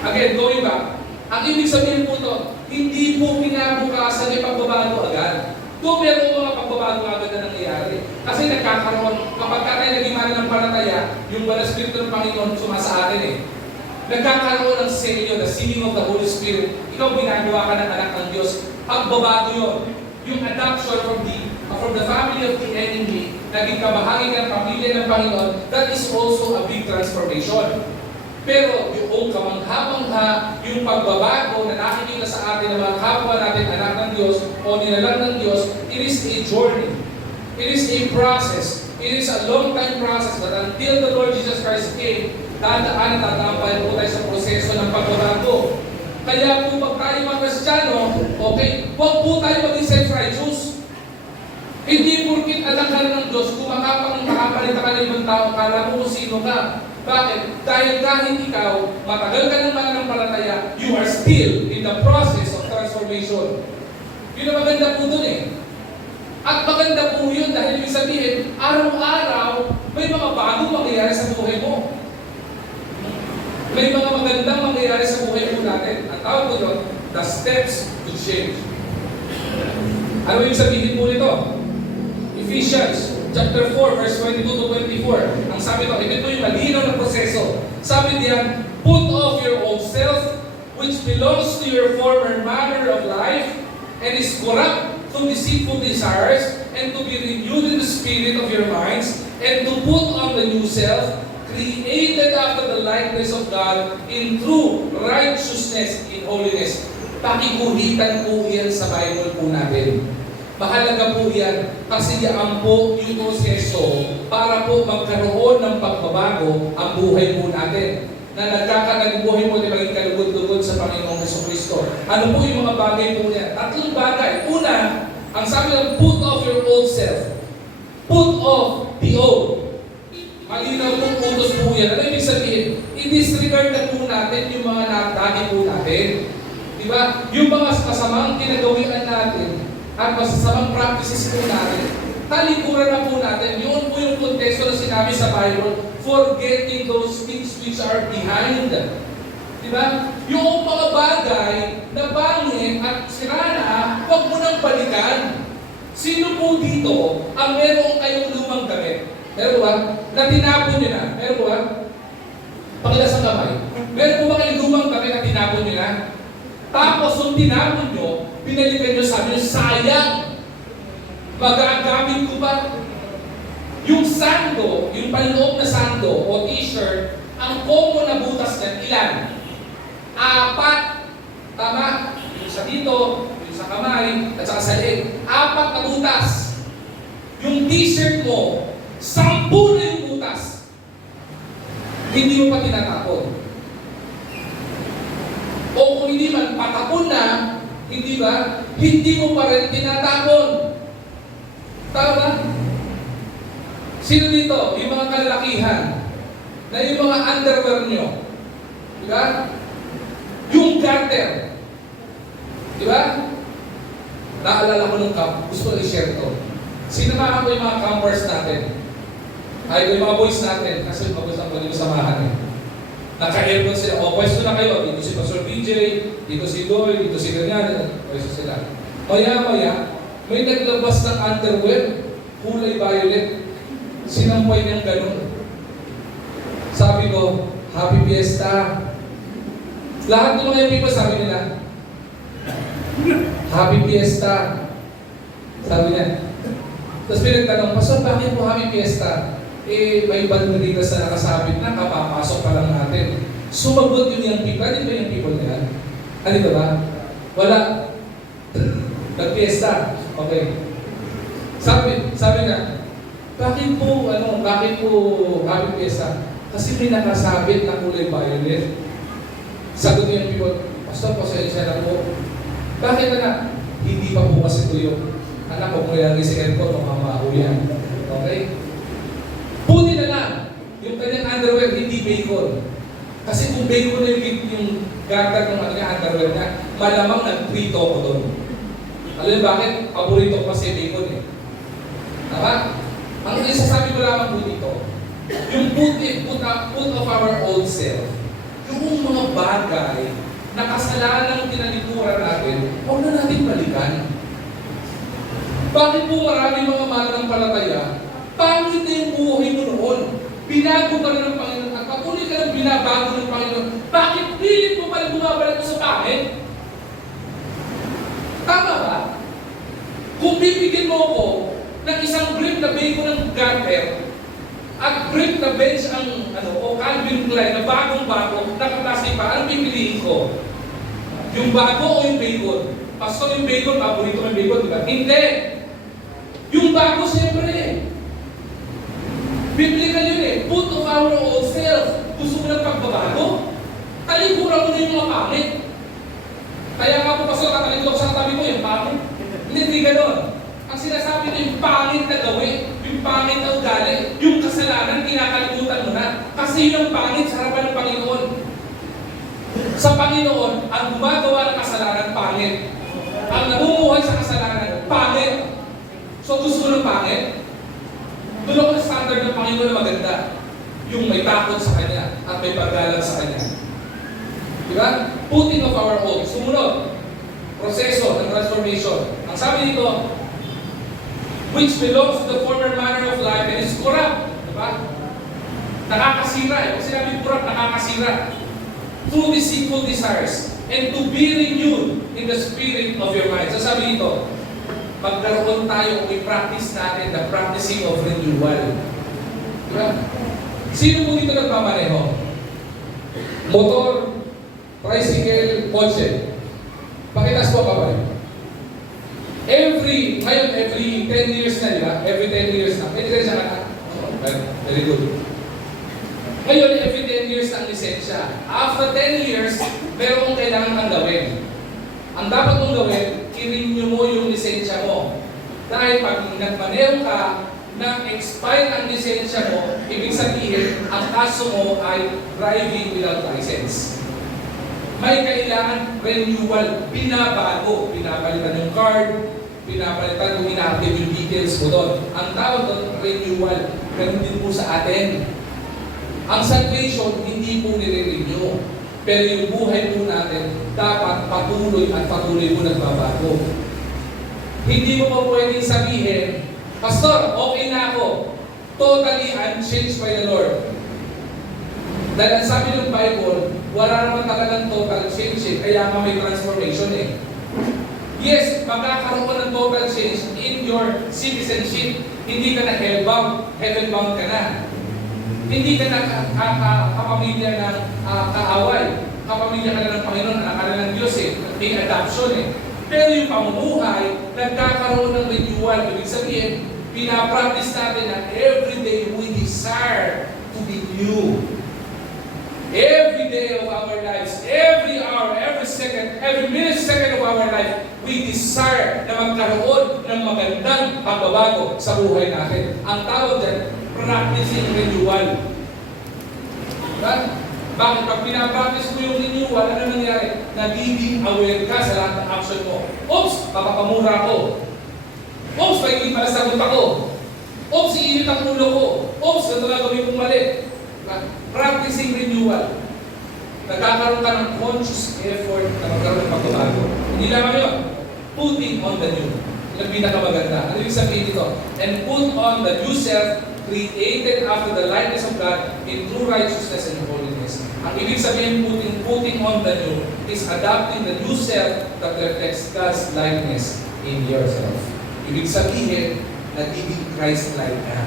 Again, going back. Ang ibig sabihin po ito, hindi po kinabukasan yung pagbabago agad. Kung meron mga pagbabago agad na nangyayari. Kasi nagkakaroon, kapag tayo naging mananampalataya, yung banal Espiritu ng Panginoon sumasa atin eh. Nagkakaroon ng selyo, the sealing of the Holy Spirit. Ikaw ginagawa ka ng anak ng Diyos. Pagbabago yun. Yung adoption from the family of the enemy, naging kabahagi ng pamilya ng Panginoon, that is also a big transformation. Pero yung kamangha-mangha, yung pagbabago na nakikita sa atin ng mga kapwa natin, anak ng Diyos o nilalang ng Diyos, it is a journey. It is a process. It is a long time process. But until the Lord Jesus Christ came, tatampay po tayo sa proseso ng pagbabago. Kaya kung pag tayo mga Kristiyano, okay, huwag po tayo maging self-righteous. Hindi porkit alam ka ng Diyos, kung makapalita ka ng ibang tao, kala mo kung sino ka. Bakit? Dahil kahit ikaw, matagal ka ng mananampalataya, you are still in the process of transformation. Yun ang maganda po dun eh. At maganda po yun dahil ibig sabihin, araw-araw, may mga bagong mangyayari sa buhay mo. May mga magandang mangyayari sa buhay mo natin. Ang tawag po yun, the steps to change. Ano yung sabihin po nito? Ephesians chapter 4, verse 22 to 24. Ang sabi ito, ito yung malinaw na proseso. Sabi diyan, put off your old self, which belongs to your former manner of life, and is corrupt through deceitful desires, and to be renewed in the spirit of your minds, and to put on the new self, created after the likeness of God, in true righteousness, in holiness. Pakiguhitan po yan sa Bible po natin. Mahalaga po yan kasi yan po yung proseso para po magkaroon ng pagbabago ang buhay po natin. Na nagkakalang buhay mo na maging kalugod-lugod sa Panginoong Jesucristo. Ano po yung mga bagay po yan? Tatlong bagay. Una, ang sabi ng put off your old self. Put off the old. Malinaw po utos po yan. Ano ibig sabihin? I-disregard na po natin yung mga natagi po natin. Diba? Yung mga kasamang ginagawian natin at masasamang practices po natin, talikuran na po natin. Yun po yung konteksto na sinabi sa Bible, forgetting those things which are behind. Diba? Yung mga bagay na pangit at sirana, huwag mo nang balikan. Sino po dito ang meron kayong lumang damit? Meron ba? Na tinapon nyo na? Meron ba? Pakilas ang kamay. Meron po ba kayong lumang damit na tinapon nyo na? Tapos yung tinapon nyo, pinalikan nyo, sabi nyo, sayang! Magagamit ko ba? Yung sando, yung panloob na sando o t-shirt, ang common na butas niyan, ilan? 4. Tama? Yung sa dito, yung sa kamay, at saka sa leg. 4 na butas. Yung t-shirt mo, 10 na yung butas. Hindi mo pa tinatapon. O kung hindi man patapon na, hindi ba? Hindi mo pa rin tinatapon. Tama? Sino dito? Yung mga kalalakihan na yung mga underwear nyo. Diba? Yung garter. Diba? Naalala ko nung camp, gusto ko i-share to. Sinamahan ko yung mga campers natin. Ay, yung mga boys natin, kasi gusto ko samahan eh. Naka-aircon sila. O, pwesto na kayo. Dito si Pastor PJ, dito si Doy, dito si Ganyan. Pwesto sila. Maya-maya, may naglabas ng underwear, kulay violet. Sinampay niyang ganun. Sabi ko, Happy Fiesta. Lahat ng mga people sabi nila, Happy Fiesta. Sabi niya. Tapos pinagtanong, Pastor, bakit po Happy Fiesta? May banderitas na nakasabit na, kapapasok pa lang natin. Sumagot yun yung people. Ano ba yung people niya? Ano ba ba? Wala. Nag-fiesta. Okay. Sabi nga, bakit po Happy Fiesta? Kasi may nakasabit na kulay violet. Sagot niya yung people, Pastor, pasensya na po. Bakit na? Hindi pa po kasi ito yung anak ko, kung ilagay si aircon, mamamaho yan. Okay? Buti na lang, yung kanyang underwear, hindi bacon. Kasi kung bacon na yung garter ng underwear niya, malamang nag-prito ko doon. Alam niyo bakit? Paborito ko kasi bacon eh. Tama? Ang isasabi ko lamang po dito, yung put of our old self, yung mga bagay na kasalanan tinalikuran natin, huwag na natin balikan. Bakit po maraming mga mananampalataya, pangit na yung buhay mo noon? Binago ka na ng Panginoon at patuloy ka ng binabago ng Panginoon. Bakit pilit mo pa rin bumabalik mo sa pangit? Tama ba? Kung bibigyan mo ako ng isang brief na bacon ng garter at brief na bench ang o Calvin Klein na bagong-bago, nakaplastic pa, anong pipiliin ko? Yung bago o yung bacon? Pastor, yung bacon, paborito mo yung bacon, di ba? Hindi! Yung bago, siyempre. Biblical yun eh. Put of our old self. Gusto mo ng pagbabago? Talikuran mo na yung mga pangit. Kaya nga po, Pastor, katalikuran ko sa katabi ko, yung pangit. Hindi ganon. Ang sinasabi ko, yung pangit na gawin, yung pangit na ugali, yung kasalanan, kinakalimutan mo na. Kasi yun ang pangit sa harapan ng Panginoon. Sa Panginoon, ang gumagawa ng kasalanan, pangit. Ang namumuhay sa kasalanan, pangit. So gusto mo ng pangit? Doon ako sa standard ng Panginoon na maganda. Yung may takot sa Kanya at may paggalang sa Kanya. Diba? Putting of our own. Sumunod. Proseso ng transformation. Ang sabi dito, which belongs to the former manner of life and is corrupt. Diba? Nakakasira. Kung sinabi corrupt, nakakasira. Through deceitful desires and to be renewed in the spirit of your mind. So sabi ito, magkaroon tayo, i-practice natin the practicing of renewal. Diba? Sino po dito nagmamaneho? Motor, tricycle, kotse. Pakitas po kapag. Every 10 years na, di ba? Every 10 years na. Lisensya ka na? Very good. Ngayon, every 10 years ang lisensya. After 10 years, meron kong kailangan kang gawin. Ang dapat mong gawin, i-renew mo yung lisensya mo. Dahil pag nagmaneho ka, na expire ang lisensya mo, ibig sabihin, ang kaso mo ay driving without license. May kailangan renewal, binabago, pinapalitan yung card, pinapalitan kung ina-active yung details mo doon. Ang tawag doon, renewal. Ganun din po sa atin. Ang salvation, hindi po nire-renew. Pero yung buhay po natin, dapat patuloy at patuloy po nagbabago. Hindi mo pa pwedeng sabihin, Pastor, okay na ako. Totally unchanged by the Lord. Dahil ang sabi ng Bible, wala naman talagang total change eh. Kaya nga may transformation eh. Yes, magkakaroon ng total change in your citizenship. Hindi ka na hellbound, heaven-bound ka na. Hindi ka na kapamilya ng kaaway. Kapamilya ka na ng Panginoon, anak ka na ng Diyos eh. May adoption eh. Pero yung pamumuhay, nagkakaroon ng renewal. Ibig sabihin, pinapractice natin na every day we desire to be new. Every day of our lives, every hour, every second, every millisecond of our life, we desire na magkaroon ng magandang pagbabago sa buhay natin. Ang tawag dyan, practicing renewal. Right? Bakit? Pag pinapractice mo yung renewal, ano nangyari? Nagiging aware ka sa lahat ng action mo. Oops! Papapamura ko. Oops! May hindi pala sagot ako. Oops! Iinit ang ulo ko. Oops! Ito na gawin kong mali. Practicing renewal. Nagkakaroon ka ng conscious effort na magkaroon ng pagbabago. Hindi lamang yun. Putting on the new. Yung pinakamaganda. Ano yung sabihin dito? And put on the new self created after the likeness of God in true righteousness and holiness. Ang ibig sabihin putting on the new is adopting the new self that reflects God's likeness in yourself. Ibig sabihin, nagiging Christ-like ka.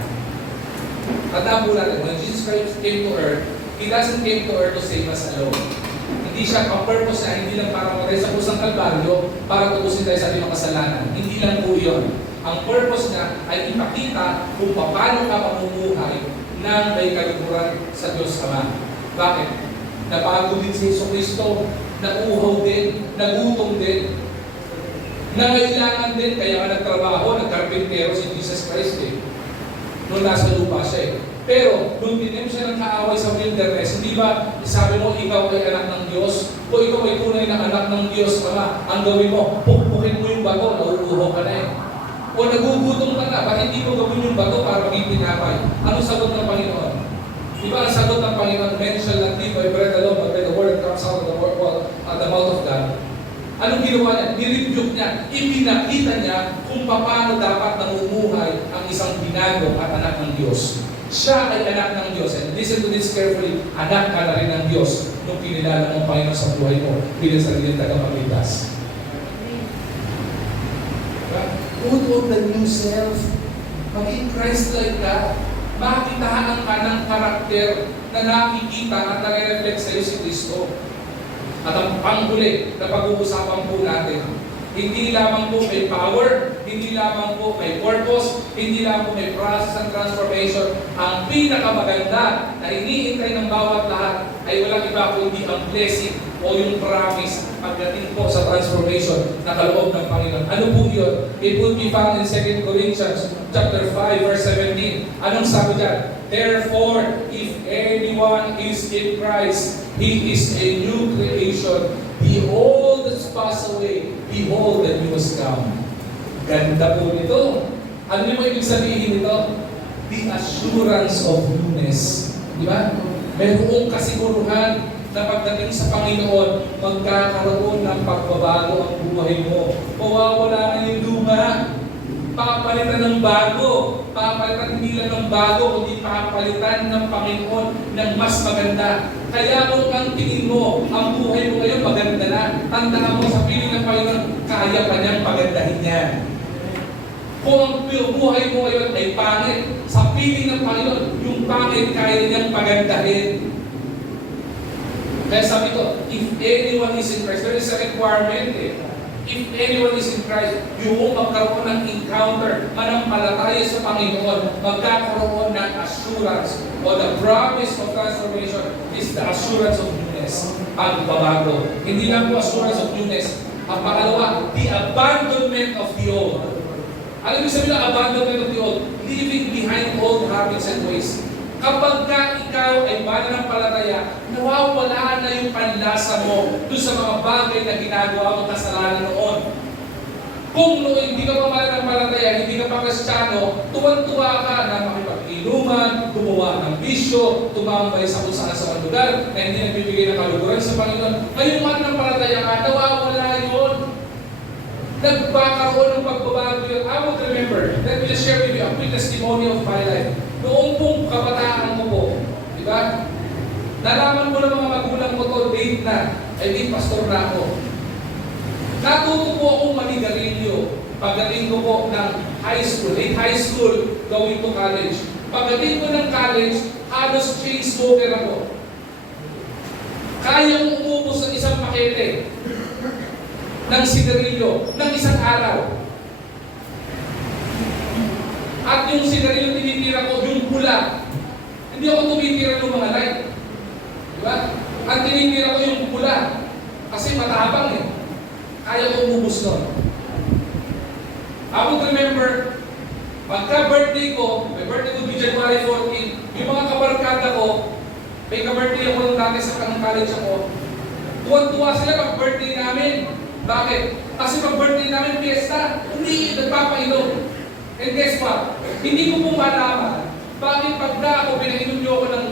Tandaan po natin, when Jesus Christ came to earth, He doesn't came to earth to save us alone. Hindi siya pang-purpose na hindi lang para matay sa kusang kalbaryo para tubusin tayo sa ating mga kasalanan. Hindi lang po yun. Ang purpose niya ay ipakita kung paano ka mamumuhay nang may kaliguran sa Diyos Ama. Bakit? Nabago din si Yesu Cristo, nauuhaw din, nagutom din, nangailangan din, kaya nga nagtrabaho, nagkarpintero si Jesus Christ eh. Noong nasa lupa siya eh. Pero, nung tinim siya ng kaaway sa wilderness, hindi ba, sabi mo, ikaw ay anak ng Diyos? O ikaw ay tunay na anak ng Diyos, Ama, ang gawin mo, pukpukin mo yung bato, nauuhaw ka na eh. O nagugutom ka na, bakit hindi mo gawin yung bato para maging pinapay? Anong sagot ng Panginoon? Di ba ang sagot ng Panginoon, men shall not live by bread alone, but by the word that comes out of the mouth of God. Anong ginawa niya? Nirebuke niya. Ipinakita niya kung paano dapat namumuhay ang isang binago at anak ng Diyos. Siya ay anak ng Diyos. And listen to this carefully, anak ka na rin ng Diyos nung kinilala mong Panginoon sa buhay mo bilang sariling tagapagligtas. Put on the new self. Maging Christ-like ka. Makitahan ka ng karakter na nakikita at nare-reflect sa iyo si Kristo. At ang panghuli na pag-uusapan po natin, hindi lamang po may power, hindi lamang po may purpose, hindi lamang po may process and transformation. Ang pinakamaganda na iniintay ng bawat lahat ay walang iba kundi ang blessing o yung promise pagdating po sa transformation na kaloob ng Panginoon. Ano po yun? It will be found in 2 Corinthians chapter 5 verse 17. Anong sabi dyan? Therefore, if anyone is in Christ, he is a new creation. Behold, that's passed away. Behold, the new has come. Ganda po nito. Ano mo ibig sabihin nito? The assurance of newness. Di ba? Mayroong kasiguruhan na pagdating sa Panginoon, magkakaroon ng pagbabago ang buhay mo. Mawawala na yung luma. papalitan ng bago. Papalitan hindi lang ng bago, kundi papalitan ng Panginoon ng mas maganda. Kaya kung ang tingin mo, ang buhay mo ngayon maganda na, tandaan mo sa piling ng Panginoon, kaya pa niyang pagandahin yan. Kung ang buhay mo ngayon ay pangit, sa piling ng Panginoon, yung pangit kaya niyang pagandahin. Kaya sabi ko, if anyone is in Christ, there is a requirement eh. If anyone is in Christ, yung magkaroon ng encounter, manampalataya sa Panginoon, magkakaroon ng assurance o the promise of transformation is the assurance of newness. Pagbabago. Hindi lang po assurance of newness. Ang pangalawa, the abandonment of the old. Alam mo sabihin ng abandonment of the old? Leaving behind old habits and ways. Kapag ka ikaw ay mananampalataya, nawawala na yung panlasa mo doon sa mga bagay na ginagawa mo kasalanan noon. Kung noon hindi ka pa mananampalataya, hindi ka pa Kristiyano, tuwan-tuwa ka na makipag-inuman, gumawa ng bisyo, tumambay sa kung saan sa lugar na hindi nagbibigay ng kaluguran sa Panginoon. Ngayon mananampalataya ka, nawawala yun. Nagkakaroon ng pagbabago yun. I would remember, let me just share with you a quick testimony of my life. Noong pong kabataan ko po, di ba? Nalaman ko ng mga magulang ko to, date na, ay di pastor na ako. Natuto po akong manigarilyo pagdating ko po ng high school, late high school, going to college. Pagdating ko ng college, halos chain smoker ako. Kaya kong umubos ng isang pakete ng sigarilyo ng isang araw. At yung sigarilyo tinitira ko, yung pula. Hindi ako tumitira ng mga light. Diba? Ang tinitira ko yung pula. Kasi matabang eh. Kaya ko umubos nun. I would remember, pagka-birthday ko, my birthday would be January 14, yung mga kabarkada ko, may ka-birthday ako nung dati sa college ako, tuwan-tuwa sila pag-birthday namin. Bakit? Kasi pag-birthday namin, fiesta, hindi nagpapainom. And guess what? Hindi ko po malaman bakit pagka ako pinainom niyo ako ng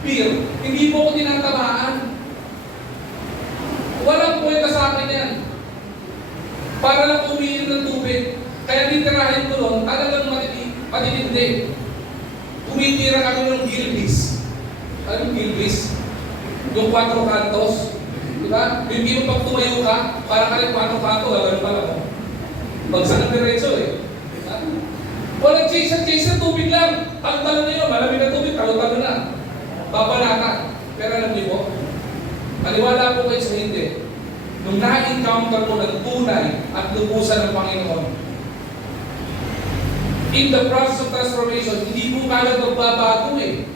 beer, hindi po ako tinatamaan. Walang kwenta sa akin yan. Para lang umiinom ng tubig. Kaya titirahin ko nun, talagang matitindi. Tumitira kami ng Gilbis. Ano yung Gilbis? Yung 4 kantos. Diba? Hindi mo pag tumayo ka, para ka rin 4 kanto, gagawin pala mo. Bagsak ng diretso eh. Walang chase na tubig lang. Talo-talo na yun, malamig na tubig, talo-talo na. Babalata. Pero alam niyo po, maniwala po kayo sa hindi. Nung na-encounter mo ng tunay at lubusan ng Panginoon, in the process of transformation, hindi po kagad magbabago eh.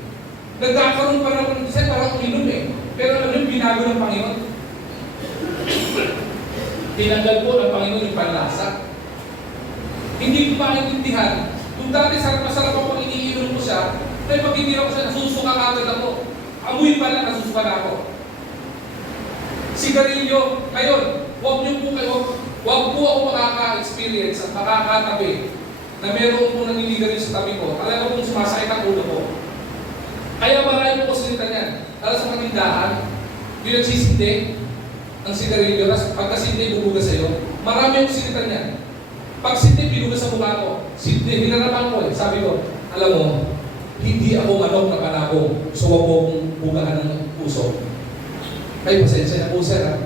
Nagkakaroon pa naman ng design para uminom eh. Pero ano yung binago ng Panginoon? Tinanggal po ng Panginoon yung panlasa. Hindi ko maintindihan. Kung dati masarap ako iniinom ko siya, pero pag hindi ako siya, nasusuka agad ako. Amoy pa lang, nasusuka na ako. Sigarilyo, ngayon, huwag po ako makaka-experience at makakatabi na meron po naniligarilyo sa tabi ko. Alam ko kung sumasakit ang ulo ko. Kaya marami po sinita niyan. Alam sa matindahan, yung nagsisindi ng sigarilyo, pagkasindi, bubuga sa'yo. Marami yung sinita niyan. Pag sindi, binuga sa mukha ko. Sindi, hinarapan ko eh. Sabi ko, alam mo, hindi ako manok na kanako. So wag mo kong bugahan ng puso. Ay, pasensya na po, sir. Ha?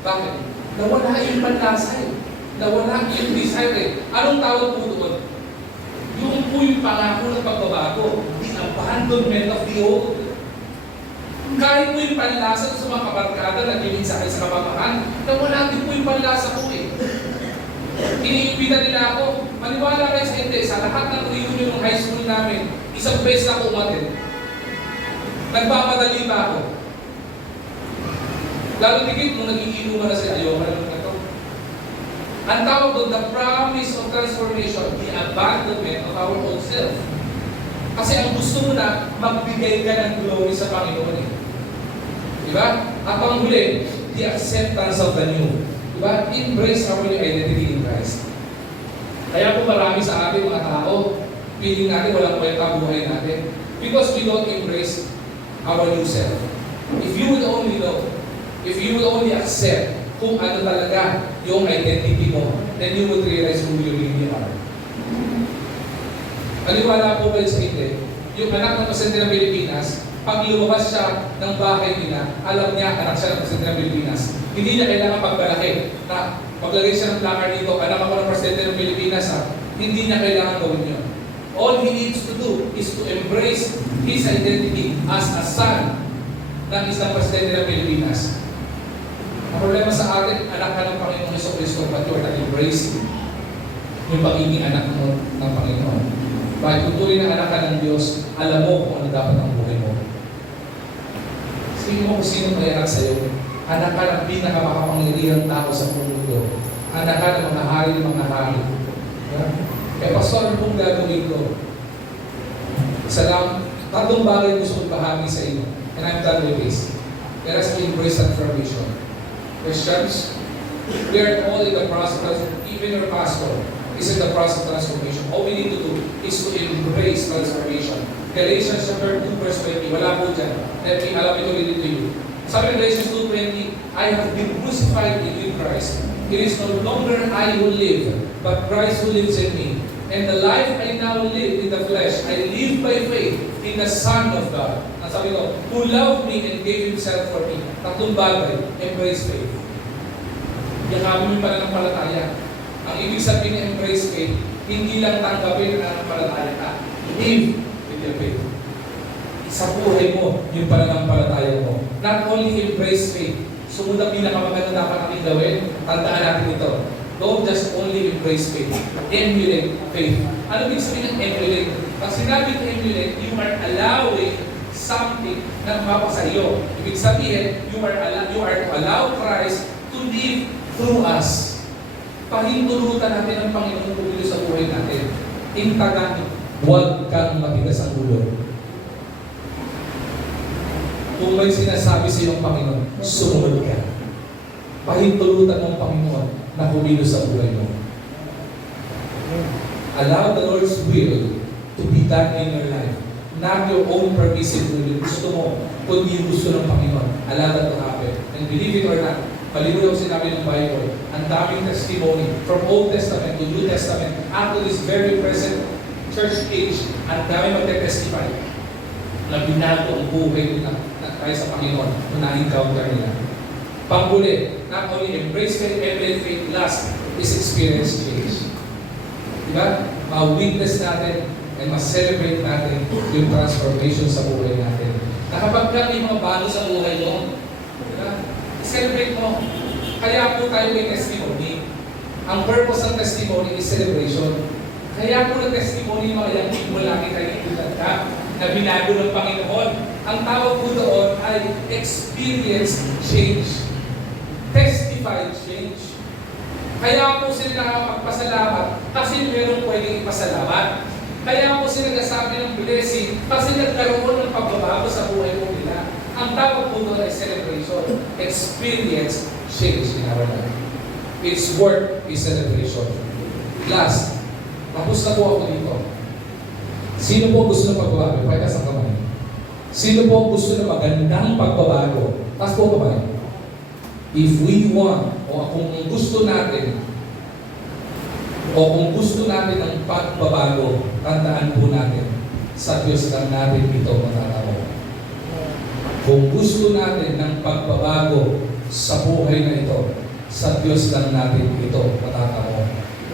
Bakit? Nawala yung panlasa eh. Nawala yung desire eh. Anong tawag po doon? Yung po yung pangako ng pagbabago. The abandonment of the old. Kahit po yung panlasa sa mga kabarkada na gininsahay sa kapamahan, nawala din po yung panlasa ko eh. Iniimbita nila ako. Maniwala kayo sa hindi. Sa lahat ng reunion ng high school namin, isang beses na ako umatin. Nagpapadali ba ako? Lalo tigit nung nag-iinuman na siya, ayaw ka naman ito. Ang tawag doon, the promise of transformation, the abandonment of our own self. Kasi ang gusto mo na, magbigay ka ng glory sa Panginoon eh. Diba? At ang huli, the acceptance of the new. Diba? Embrace our new identity in Christ. Kaya po marami sa ating mga tao, feeling natin walang kwenta buhay natin. Because we don't embrace our new self. If you would only know, if you would only accept kung ano talaga yung identity mo, then you would realize who you really are. Naniwala po kayo sa hindi? Yung anak ng presidente ng Pilipinas, pag lumabas siya ng bahay nila, alam niya, anak siya ng presidente ng Pilipinas. Hindi niya kailangan pagbalaki na maglagay siya ng placard dito, anak ako ng presidente ng Pilipinas, ha? Hindi niya kailangan gawin yun. All he needs to do is to embrace his identity as a son ng isang presidente ng Pilipinas. Ang problema sa atin, anak ka ng Panginoong Jesucristo, but you are not embracing yung pagiging anak mo ng Panginoon. Bakit kung tuloy na anak ka ng Diyos, alam mo kung ano dapat ang buhay mo. Sige mo kung sino may anak sa'yo. Anak ka ng pinakamakapangyarihang tao sa mundo. Anak ka ng mga hari ng mga hari. Yeah? Kaya pastor, ano pong gagawin ko? Tatlong bagay gusto kong bahagi sa inyo. And I'm done with this. Let us embrace transformation. Christians, we are all in the process, even your pastor is in the process of transformation. All we need to do is to embrace transformation. Galatians chapter 2 verse 20, wala po dyan. Let me allow me to read it to you. Sabi ng Galatians 2:20, I have been crucified with Christ. It is no longer I who live, but Christ who lives in me. And the life I now live in the flesh, I live by faith in the Son of God. Ang sabi ko, who loved me and gave Himself for me. Tatlong bagay, embrace faith. Yakapin mo pala ng palataya. Ang ibig sabihin ng embrace faith, hindi lang tanggapin na ng palataya ka. Live with your faith. Sa buhay mo, yung pananampalataya mo. Not only embrace faith, sumunod ang pinakamaganda dapat natin gawin, tandaan natin ito. Don't just only embrace faith. Emulate faith. Ano ibig sabihin ng emulate? Pag sinabi ng emulate, you are allowing something na mapa sa iyo. Ibig sabihin, you are to allow Christ to live through us. Pahintulutan natin ang Panginoon kung sa buhay natin. Intagan, huwag kang matigas ang ulo. Kung may sinasabi sa iyong Panginoon, sumunod ka. Pahintulutan mo ang Panginoon na kumilos sa buhay mo. Allow the Lord's will to be done in your life. Not your own permissive will. Gusto mo, kundi yung gusto ng Panginoon. Allow that to happen. And believe it or not, palibot ang sinabi ng Bible, ang daming testimony from Old Testament to New Testament up to this very present church age, ang daming magte-testify na binago ang buhay nila tayo sa Panginoon nung na-encounter nila. Panghuli, not only embrace faith, emulate faith, last is experience change. Diba? Ma-witness natin and ma-celebrate natin yung transformation sa buhay natin. Na kapag may mga bago sa buhay mo, diba? I-celebrate mo. Kaya po tayo may testimony. Ang purpose ng testimony is celebration. Kaya po ng testimony mga yan, hindi mo lagi kayo itulat ka na binago ng Panginoon. Ang tawag po doon ay experience change. Testified change. Kaya po sila nakapagpasalamat kasi meron pwedeng ipasalamat. Kaya po sila nagsasabi ng blessing kasi nagkaroon ng pagbabago sa buhay mo nila. Ang tawag po doon ay celebration. Experience change in our life. Its work is celebration. Last, tapos na po ako dito. Sino po gusto ng pagbabago? Pwede sa kamay. Sino po gusto ng magandang pagbabago? Taas po kamay. If we want, o kung gusto natin ng pagbabago, tandaan po natin, sa Diyos lang natin ito matatamo. Kung gusto natin ng pagbabago sa buhay na ito, sa Diyos lang natin ito matatamo.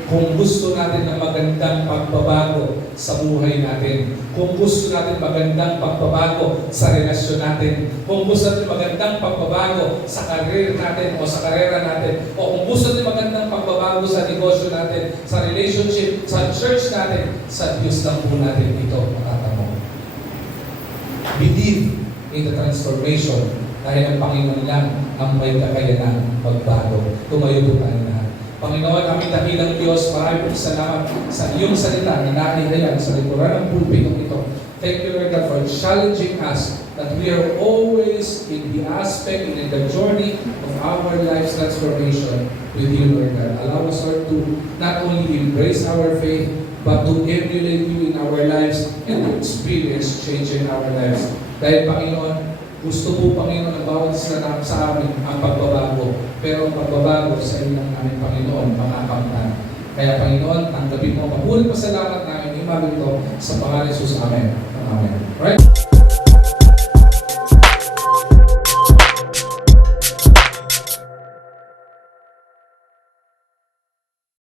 Kung gusto natin ng magandang pagbabago sa buhay natin, kung gusto natin magandang pagbabago sa relasyon natin, kung gusto natin magandang pagbabago sa career natin o sa karera natin, o kung gusto natin magandang pagbabago sa negosyo natin, sa relationship, sa church natin, sa Diyos lang po natin ito matatamo. Believe in the transformation dahil ang Panginoon lang ang may kakayanan magbago. Tumayo po tayo lahat. Panginoon, aming dakilang Diyos, maraming salamat sa iyong salita na nahihayan sa likuran ng pulpitong ito. Thank you, Lord God, for challenging us that we are always in the aspect and in the journey of our life's transformation with you, Lord God. Allow us, Lord, to not only embrace our faith, but to emulate you in our lives and to experience change in our lives. Dahil, Panginoon, gusto po, Panginoon, ang bawat isa sa amin ang pagbabago. Pero ang pagbabago sa inyo ng aming Panginoon, makakamtan. Kaya, Panginoon, tanggapin mo. Mabulit pasalamat namin namin ito sa pangalan ni Jesus. Amen. Amen. Right?